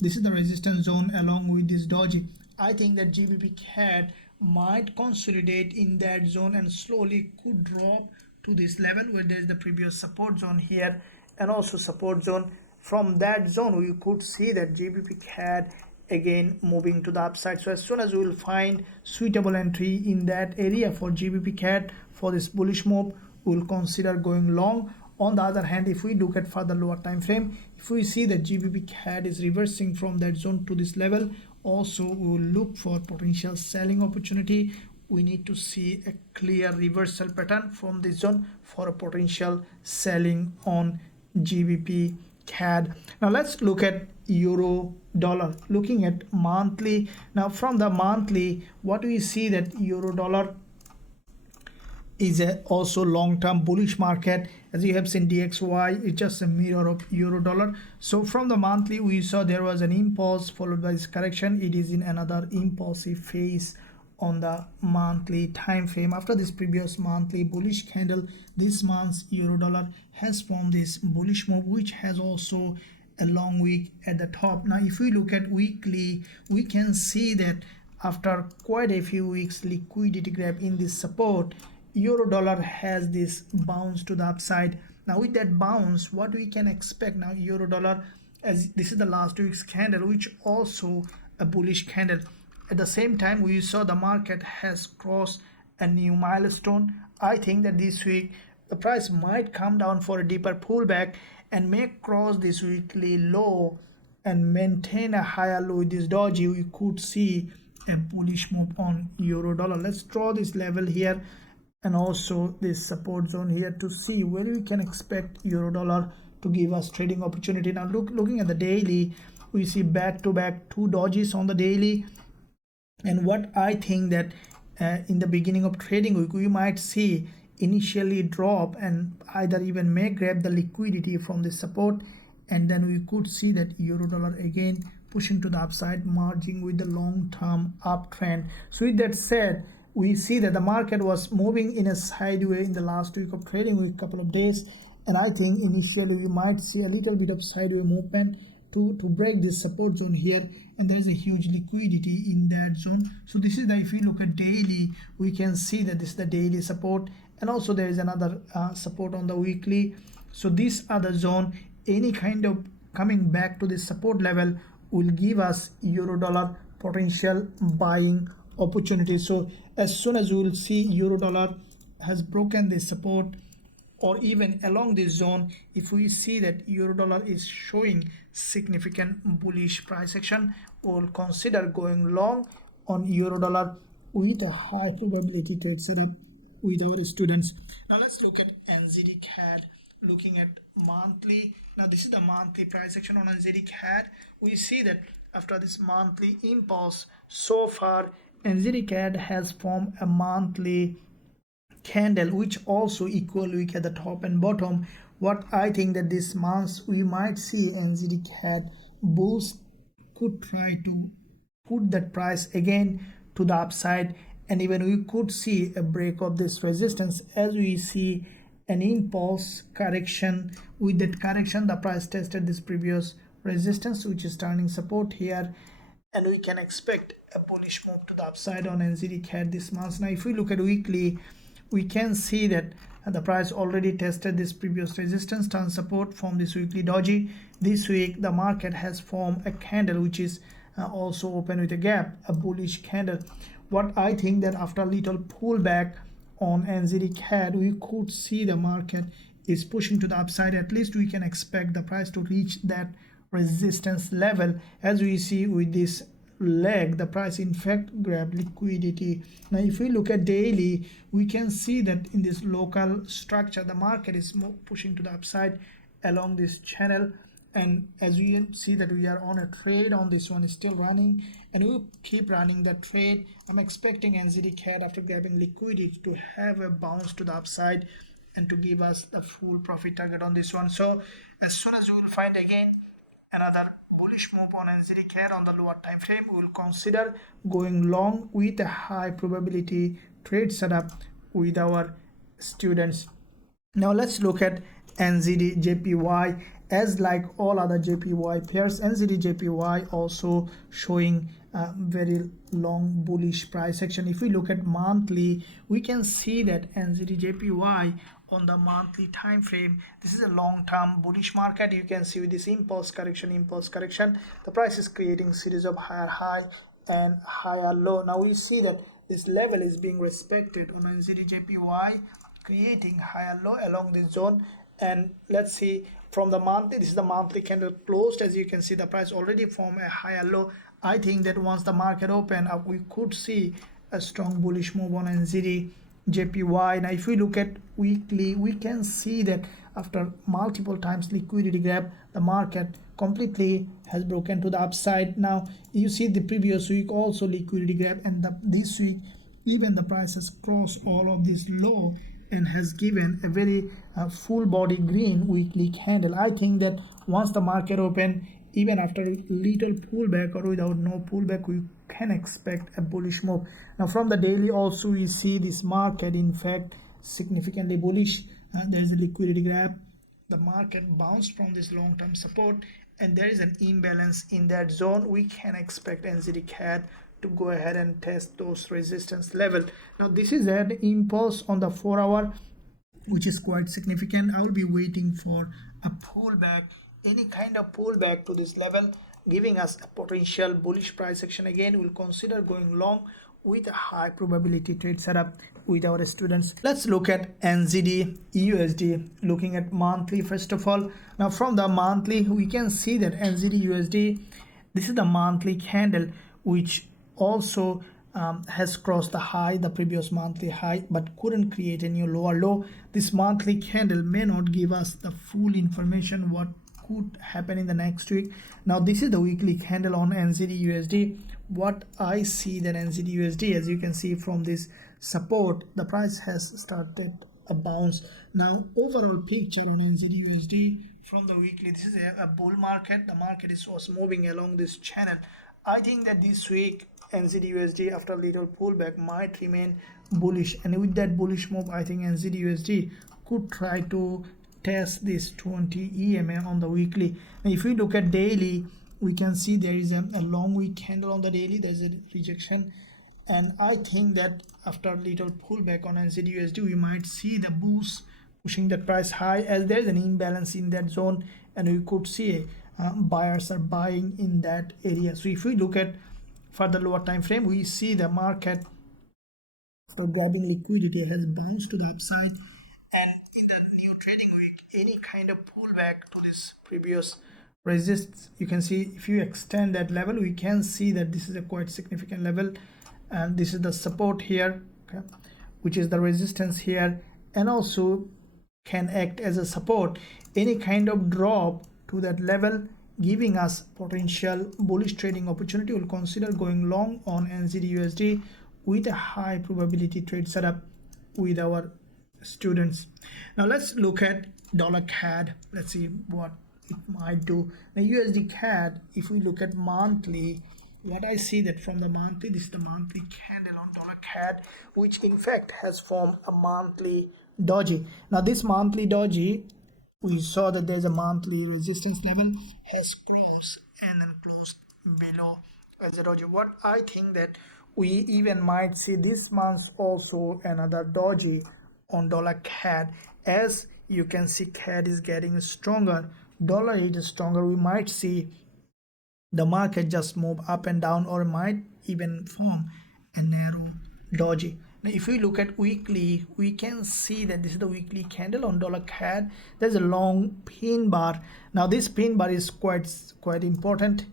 this is the resistance zone along with this doji. I think that GBPCAD might consolidate in that zone and slowly could drop to this level where there is the previous support zone here and also support zone. From that zone we could see that GBPCAD again moving to the upside. So as soon as we will find suitable entry in that area for GBPCAD for this bullish move, we will consider going long. On the other hand, if we look at further lower time frame, if we see that GBPCAD is reversing from that zone to this level, also we will look for potential selling opportunity. We need to see a clear reversal pattern from this zone for a potential selling on GBPCAD. Now let's look at euro dollar, looking at monthly. Now from the monthly, what we see that euro dollar is a also long-term bullish market. As you have seen, DXY is just a mirror of euro dollar. So from the monthly we saw there was an impulse followed by this correction. It is in another impulsive phase on the monthly time frame. After this previous monthly bullish candle, this month's euro dollar has formed this bullish move, which has also a long wick at the top. Now if we look at weekly, we can see that after quite a few weeks liquidity grab in this support, euro dollar has this bounce to the upside. Now with that bounce, what we can expect now, euro dollar, as this is the last week's candle, which also a bullish candle. At the same time, we saw the market has crossed a new milestone. I think that this week the price might come down for a deeper pullback and may cross this weekly low and maintain a higher low with this doji. We could see a bullish move on euro dollar. Let's draw this level here and also this support zone here to see where we can expect euro dollar to give us trading opportunity. Now looking at the daily, we see back to back two dojis on the daily, and what I think that in the beginning of trading week we might see initially drop and either even may grab the liquidity from the support, and then we could see that euro dollar again pushing to the upside, merging with the long-term uptrend. So with that said, we see that the market was moving in a sideways in the last week of trading week, couple of days, and I think initially we might see a little bit of sideways movement to break this support zone here, and there's a huge liquidity in that zone. So this is the, if we look at daily, we can see that this is the daily support, and also there is another support on the weekly. So this other zone, any kind of coming back to this support level will give us euro dollar potential buying opportunity. So as soon as we will see euro dollar has broken this support, or even along this zone, if we see that euro dollar is showing significant bullish price action, we'll consider going long on euro dollar with a high probability trade setup with our students. Now let's look at NZDCAD. Looking at monthly, now this is the monthly price action on NZDCAD. We see that after this monthly impulse, so far NZDCAD has formed a monthly candle which also equal wick at the top and bottom. What I think that this month we might see NZDCAD bulls could try to put that price again to the upside, and even we could see a break of this resistance as we see an impulse correction. With that correction, the price tested this previous resistance, which is turning support here, and we can expect a bullish move to the upside on NZDCAD this month. Now if we look at weekly, we can see that the price already tested this previous resistance, turn support from this weekly doji. This week the market has formed a candle which is also open with a gap, a bullish candle. What I think that after a little pullback on NZDCAD, we could see the market is pushing to the upside. At least we can expect the price to reach that resistance level. As we see with this leg, the price in fact grab liquidity. Now if we look at daily, we can see that in this local structure the market is pushing to the upside along this channel, and as we see that we are on a trade on this one is still running, and we keep running the trade. I'm expecting NZDCAD after grabbing liquidity to have a bounce to the upside and to give us the full profit target on this one. So as soon as we will find again another bullish move on NZDCAD on the lower time frame, we will consider going long with a high probability trade setup with our students. Now let's look at NZDJPY. As like all other JPY pairs, NZDJPY also showing very long bullish price action. If we look at monthly, we can see that NZDJPY on the monthly time frame, this is a long-term bullish market. You can see with this impulse correction, the price is creating series of higher high and higher low. Now we see that this level is being respected on NZDJPY, creating higher low along this zone. And let's see from the monthly, this is the monthly candle closed. As you can see, the price already formed a higher low. I think that once the market open up, we could see a strong bullish move on NZDJPY. Now if we look at weekly, we can see that after multiple times liquidity grab, the market completely has broken to the upside. Now you see the previous week also liquidity grab, and this week even the price has crossed all of this low and has given a very full body green weekly candle. I think that once the market open, even after a little pullback or without no pullback, we can expect a bullish move. Now from the daily also we see this market in fact significantly bullish. There is a liquidity grab. The market bounced from this long-term support and there is an imbalance in that zone. We can expect NZDCAD to go ahead and test those resistance level. Now this is an impulse on the 4-hour, which is quite significant. I will be waiting for a pullback, any kind of pullback to this level, giving us a potential bullish price action. Again, we'll consider going long with a high probability trade setup with our students. Let's look at NZDUSD, looking at monthly first of all. Now from the monthly, we can see that NZDUSD, this is the monthly candle, which also has crossed the high, the previous monthly high, but couldn't create a new lower low. This monthly candle may not give us the full information what could happen in the next week. Now this is the weekly candle on NZDUSD. What I see that NZDUSD, as you can see from this support, the price has started a bounce. Now overall picture on NZDUSD from the weekly, this is a bull market. The market was moving along this channel. I think that this week NZDUSD after a little pullback might remain bullish, and with that bullish move I think NZDUSD could try to test this 20 EMA on the weekly. And if we look at daily, we can see there is a long week candle on the daily. There's a rejection, and I think that after a little pullback on NZDUSD we might see the boost pushing the price high, as there's an imbalance in that zone and we could see buyers are buying in that area. So if we look at for the lower time frame, we see the market for grabbing liquidity has bounced to the upside, and in the new trading week any kind of pullback to this previous resist, you can see if you extend that level, we can see that this is a quite significant level, and this is the support here, okay, which is the resistance here, and also can act as a support. Any kind of drop to that level giving us potential bullish trading opportunity. We'll consider going long on NZDUSD with a high probability trade setup with our students. Now let's look at dollar CAD. Let's see what it might do. Now USDCAD, if we look at monthly, what I see that from the monthly, this is the monthly candle on dollar CAD, which in fact has formed a monthly doji. Now this monthly doji, we saw that there's a monthly resistance level, has crossed and then closed below as a doji. What I think that we even might see this month also another doji on dollar CAD. As you can see, CAD is getting stronger, dollar is stronger. We might see the market just move up and down, or might even form a narrow doji. Now if we look at weekly, we can see that this is the weekly candle on dollar CAD. There's a long pin bar. Now this pin bar is quite important.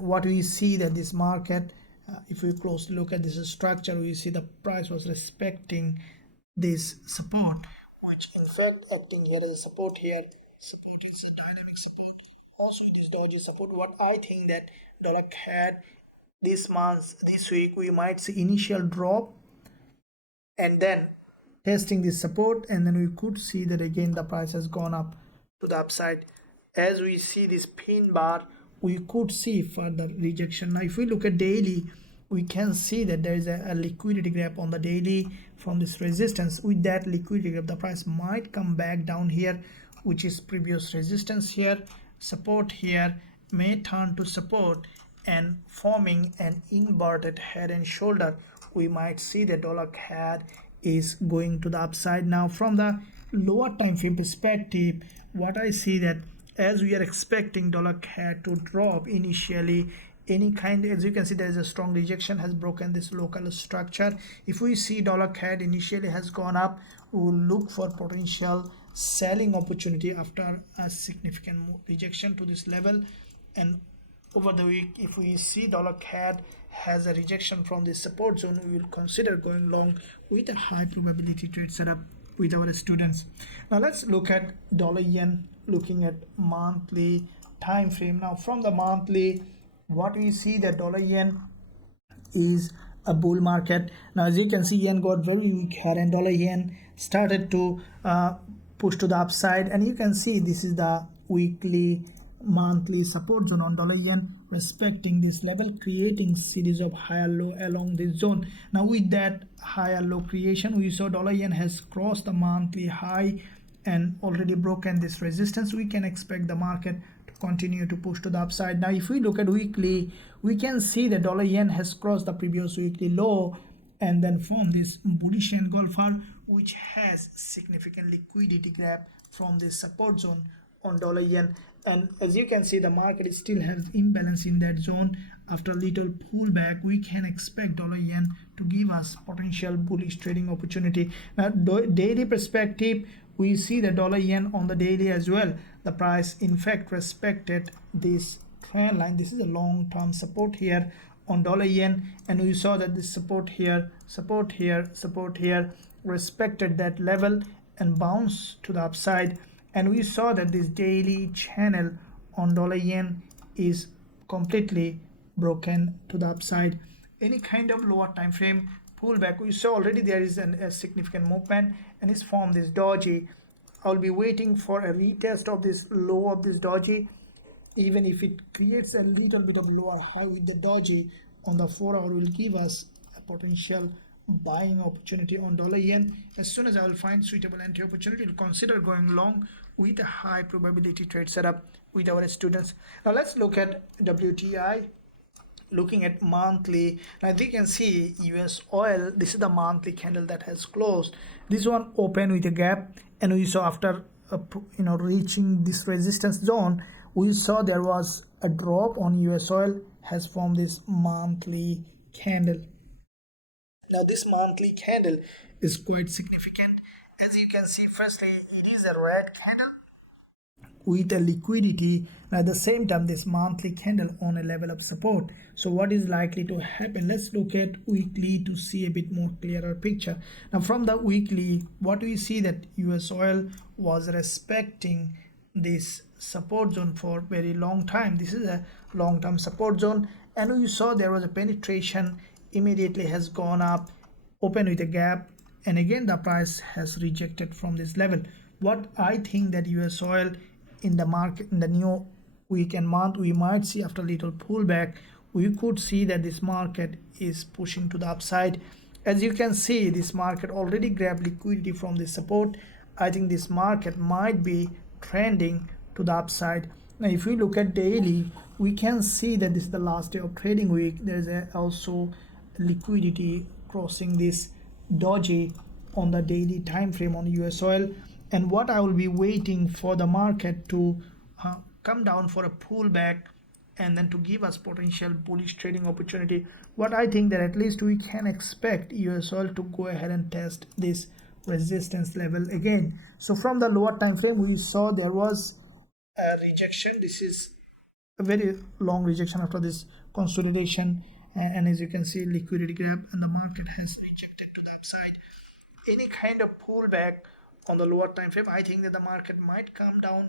What we see that this market, if we closely look at this structure, we see the price was respecting this support, which in fact acting here as a support here. Support is a dynamic support. Also it is doji support. What I think that dollar CAD this month, this week, we might see initial drop and then testing this support, and then we could see that again the price has gone up to the upside. As we see this pin bar, we could see further rejection. Now if we look at daily, we can see that there is a liquidity gap on the daily from this resistance. With that liquidity gap, the price might come back down here, which is previous resistance here, support here, may turn to support and forming an inverted head and shoulder. We might see the dollar CAD is going to the upside. Now from the lower time frame perspective, what I see that as we are expecting dollar CAD to drop initially, any kind, as you can see, there is a strong rejection, has broken this local structure. If we see dollar CAD initially has gone up, we will look for potential selling opportunity after a significant rejection to this level. And over the week, if we see dollar CAD has a rejection from this support zone, we will consider going long with a high probability trade setup with our students. Now let's look at dollar yen, looking at monthly time frame. Now from the monthly, what we see that dollar yen is a bull market. Now as you can see, yen got very weak here and dollar yen started to push to the upside, and you can see this is the weekly monthly support zone on dollar yen, respecting this level, creating series of higher low along this zone. Now with that higher low creation, we saw dollar yen has crossed the monthly high and already broken this resistance. We can expect the market to continue to push to the upside. Now if we look at weekly, we can see the dollar yen has crossed the previous weekly low and then formed this bullish engulfer, which has significant liquidity grab from this support zone on dollar yen. And as you can see, the market still has imbalance in that zone. After a little pullback, we can expect dollar yen to give us potential bullish trading opportunity. Now daily perspective, we see the dollar yen on the daily as well. The price in fact respected this trend line. This is a long-term support here on dollar yen, and we saw that this support here, support here, support here, respected that level and bounced to the upside. And we saw that this daily channel on dollar yen is completely broken to the upside. Any kind of lower time frame pullback, we saw already there is a significant movement and it's formed this doji. I'll be waiting for a retest of this low of this doji. Even if it creates a little bit of lower high with the doji on the 4 hour, will give us a potential buying opportunity on dollar yen. As soon as I will find suitable entry opportunity, we'll consider going long with a high probability trade setup with our students. Now let's look at WTI. Looking at monthly, as you can see, US oil, this is the monthly candle that has closed. This one open with a gap, and we saw after reaching this resistance zone, we saw there was a drop on US oil, has formed this monthly candle. Now this monthly candle is quite significant. As you can see, firstly, it is a red candle with a liquidity, and at the same time this monthly candle on a level of support. So what is likely to happen? Let's look at weekly to see a bit more clearer picture. Now from the weekly, what we see that US oil was respecting this support zone for very long time. This is a long-term support zone, and we saw there was a penetration, immediately has gone up, open with a gap, and again the price has rejected from this level. What I think that US oil in the market in the new week and month, we might see after a little pullback, we could see that this market is pushing to the upside. As you can see, this market already grabbed liquidity from this support. I think this market might be trending to the upside. Now if we look at daily, we can see that this is the last day of trading week. There's also liquidity crossing this doji on the daily time frame on US oil. And what I will be waiting for the market to come down for a pullback and then to give us potential bullish trading opportunity. What I think that at least we can expect US oil to go ahead and test this resistance level again. So from the lower time frame, we saw there was a rejection. This is a very long rejection after this consolidation, and as you can see, liquidity grab, and the market has rejected to the upside. Any kind of pullback on the lower time frame, I think that the market might come down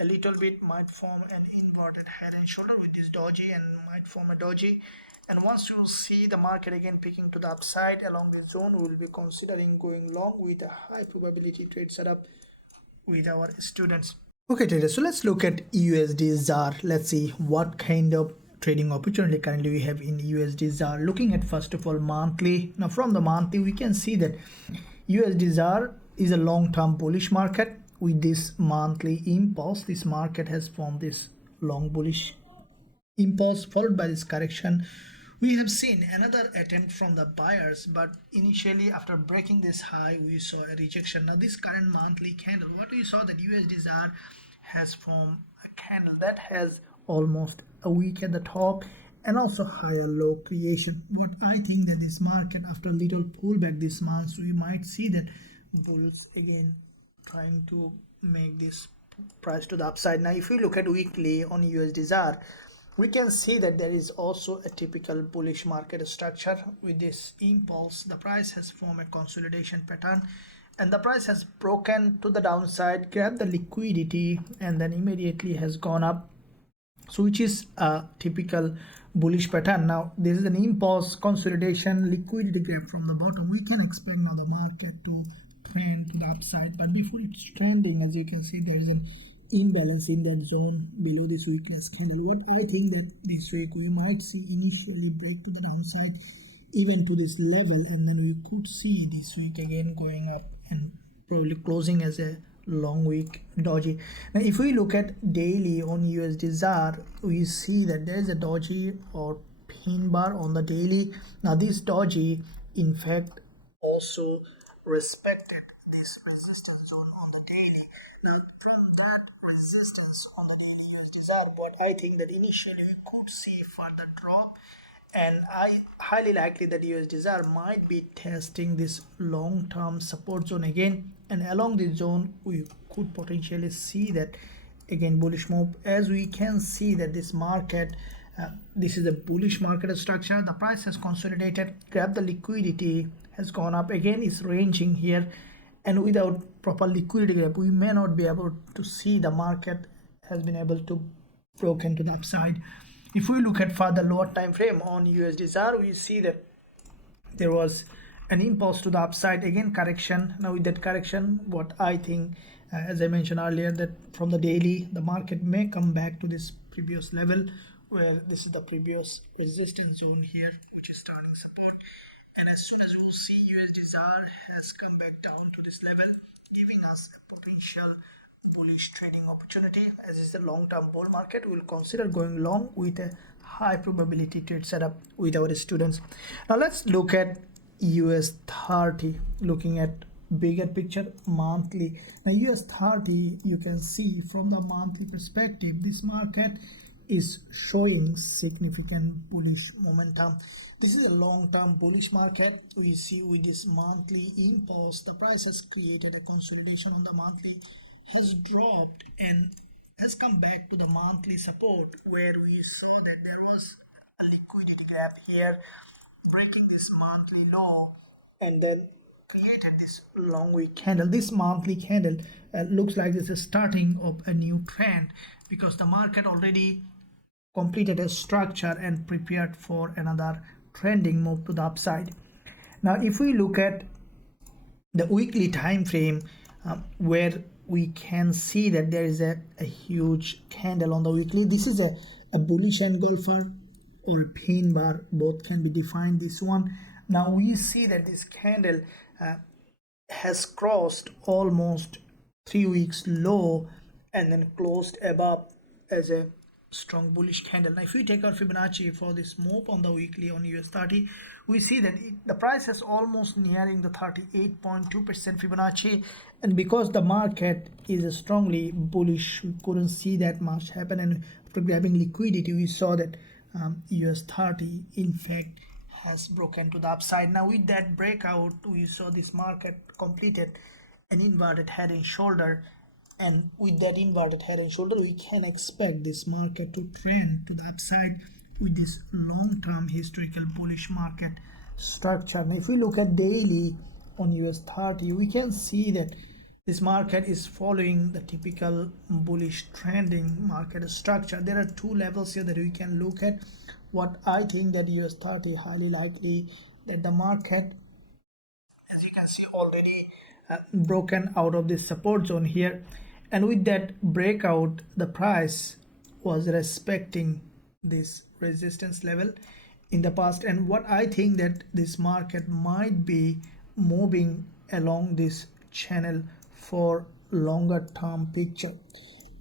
a little bit, might form an inverted head and shoulder with this doji, and might form a doji. And once you see the market again picking to the upside along this zone, we will be considering going long with a high probability trade setup with our students. Okay traders, so let's look at USDZAR. Let's see what kind of trading opportunity currently we have in USDZAR. Looking at first of all monthly. Now from the monthly, we can see that USDZAR is a long-term bullish market. With this monthly impulse, this market has formed this long bullish impulse, followed by this correction. We have seen another attempt from the buyers, but initially after breaking this high, we saw a rejection. Now this current monthly candle, what we saw that USDZAR has formed a candle that has almost a wick at the top and also higher low creation. What I think that this market, after a little pullback this month, we might see that bulls again trying to make this price to the upside. Now if we look at weekly on USDZAR, we can see that there is also a typical bullish market structure. With this impulse, the price has formed a consolidation pattern, and the price has broken to the downside, grabbed the liquidity, and then immediately has gone up, so which is a typical bullish pattern. Now this is an impulse consolidation, liquidity grab from the bottom. We can expect now the market to trend to the upside, but before it's trending, as you can see, there is a imbalance in that zone below this weakness candle. What I think that this week we might see initially break to the downside even to this level, and then we could see this week again going up and probably closing as a long week doji. Now if we look at daily on USDZAR, we see that there is a doji or pin bar on the daily. Now this doji in fact also respected this resistance zone on the daily. Now from that resistance on the daily USDZAR, but I think that initially we could see further drop, and I highly likely that USDZAR might be testing this long-term support zone again, and along this zone we could potentially see that again bullish move, as we can see that this market this is a bullish market structure. The price has consolidated, grab the liquidity, has gone up again, is ranging here, and without proper liquidity grab we may not be able to see the market has been able to broken to the upside. If we look at further lower time frame on USDZAR, we see that there was an impulse to the upside, again correction. Now with that correction, what I think as I mentioned earlier, that from the daily the market may come back to this previous level, where this is the previous resistance zone here, which is turning support, and as soon as you see USDZAR has come back down to this level, giving us a potential bullish trading opportunity. As is the long-term bull market, we will consider going long with a high probability trade setup with our students. Now let's look at US30, looking at bigger picture monthly. Now US30, you can see from the monthly perspective, this market is showing significant bullish momentum. This is a long-term bullish market. We see with this monthly impulse, the price has created a consolidation on the monthly, has dropped and has come back to the monthly support, where we saw that there was a liquidity gap here, breaking this monthly low, and then created this long week candle. This monthly candle looks like this is starting of a new trend, because the market already completed a structure and prepared for another trending move to the upside. Now if we look at the weekly time frame, where we can see that there is a huge candle on the weekly. This is a bullish engulfer or a pain bar, both can be defined, this one. Now we see that this candle has crossed almost 3 weeks low and then closed above as a strong bullish candle. Now if we take our Fibonacci for this move on the weekly on US30, we see that the price is almost nearing the 38.2% Fibonacci, and because the market is strongly bullish, we couldn't see that much happen, and after grabbing liquidity we saw that US30 in fact has broken to the upside. Now with that breakout, we saw this market completed an inverted head and shoulder, and with that inverted head and shoulder we can expect this market to trend to the upside with this long-term historical bullish market structure. Now if we look at daily on US30, we can see that this market is following the typical bullish trending market structure. There are two levels here that we can look at. What I think that US30 highly likely that the market, as you can see, already broken out of this support zone here, and with that breakout the price was respecting this resistance level in the past, and what I think that this market might be moving along this channel for longer term picture.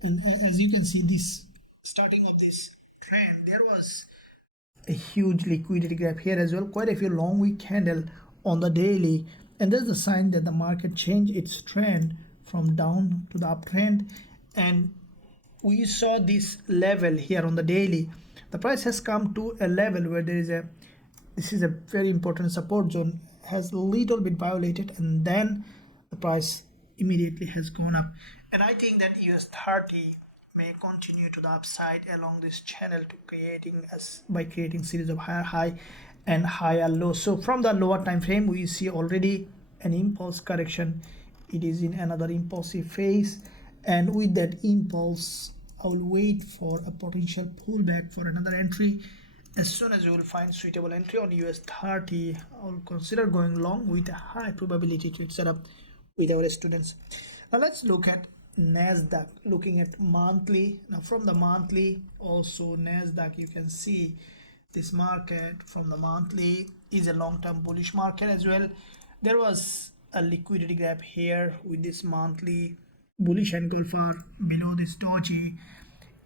And as you can see, this starting of this trend, there was a huge liquidity gap here as well, quite a few long week candle on the daily, and there's a sign that the market changed its trend from down to the uptrend, and we saw this level here on the daily. The price has come to a level where there is this is a very important support zone, has a little bit violated, and then the price immediately has gone up, and I think that US30 may continue to the upside along this channel to creating series of higher high and higher low. So from the lower time frame we see already an impulse correction. It is in another impulsive phase, and with that impulse I will wait for a potential pullback for another entry. As soon as you will find suitable entry on US30, I will consider going long with a high probability trade setup with our students. Now let's look at NASDAQ, looking at monthly. Now from the monthly, also NASDAQ, you can see this market from the monthly is a long-term bullish market as well. There was a liquidity gap here with this monthly bullish engulfer below this doji,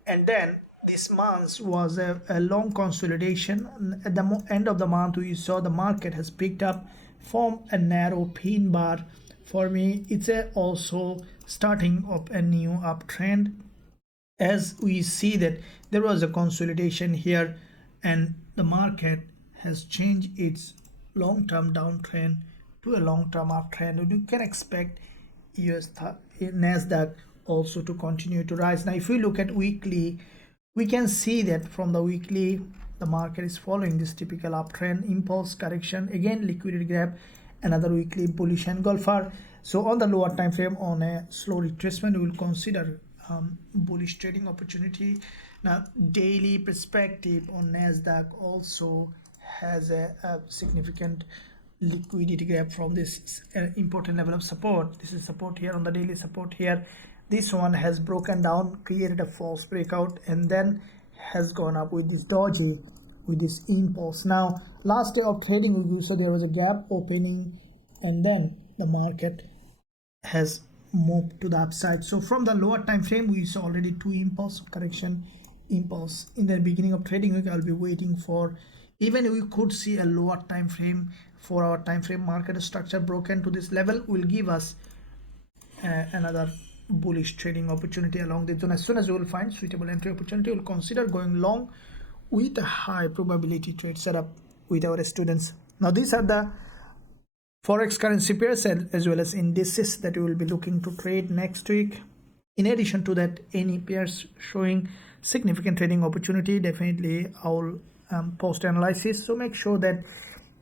and then this month was a long consolidation. At the end of the month, we saw the market has picked up from a narrow pin bar. For me, it's also starting of a new uptrend, as we see that there was a consolidation here and the market has changed its long-term downtrend to a long-term uptrend, and you can expect NASDAQ also to continue to rise. Now if we look at weekly, we can see that from the weekly the market is following this typical uptrend, impulse correction, again liquidity gap, another weekly bullish engulfer. So on the lower time frame, on a slow retracement, we will consider bullish trading opportunity. Now daily perspective on NASDAQ also has a significant liquidity gap from this important level of support. This is support here on the daily support here. This one has broken down, created a false breakout, and then has gone up with this doji, with this impulse. Now last day of trading, we saw there was a gap opening and then the market has moved to the upside. So from the lower time frame, we saw already two impulse correction impulse in the beginning of trading week. I'll be waiting for, even we could see a lower time frame for our time frame market structure broken to this level will give us another bullish trading opportunity along this zone. As soon as we will find suitable entry opportunity, we'll consider going long with a high probability trade setup with our students. Now these are the Forex currency pairs as well as indices that we will be looking to trade next week. In addition to that, any pairs showing significant trading opportunity, definitely I'll post analysis. So make sure that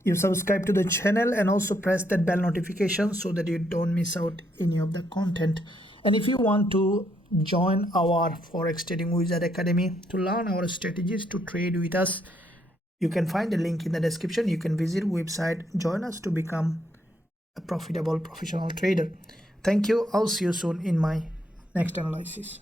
you subscribe to the channel and also press that bell notification so that you don't miss out any of the content. And if you want to join our Forex Trading Wizard Academy to learn our strategies to trade with us, you can find the link in the description. You can visit website, join us to become a profitable professional trader. Thank you. I'll see you soon in my next analysis.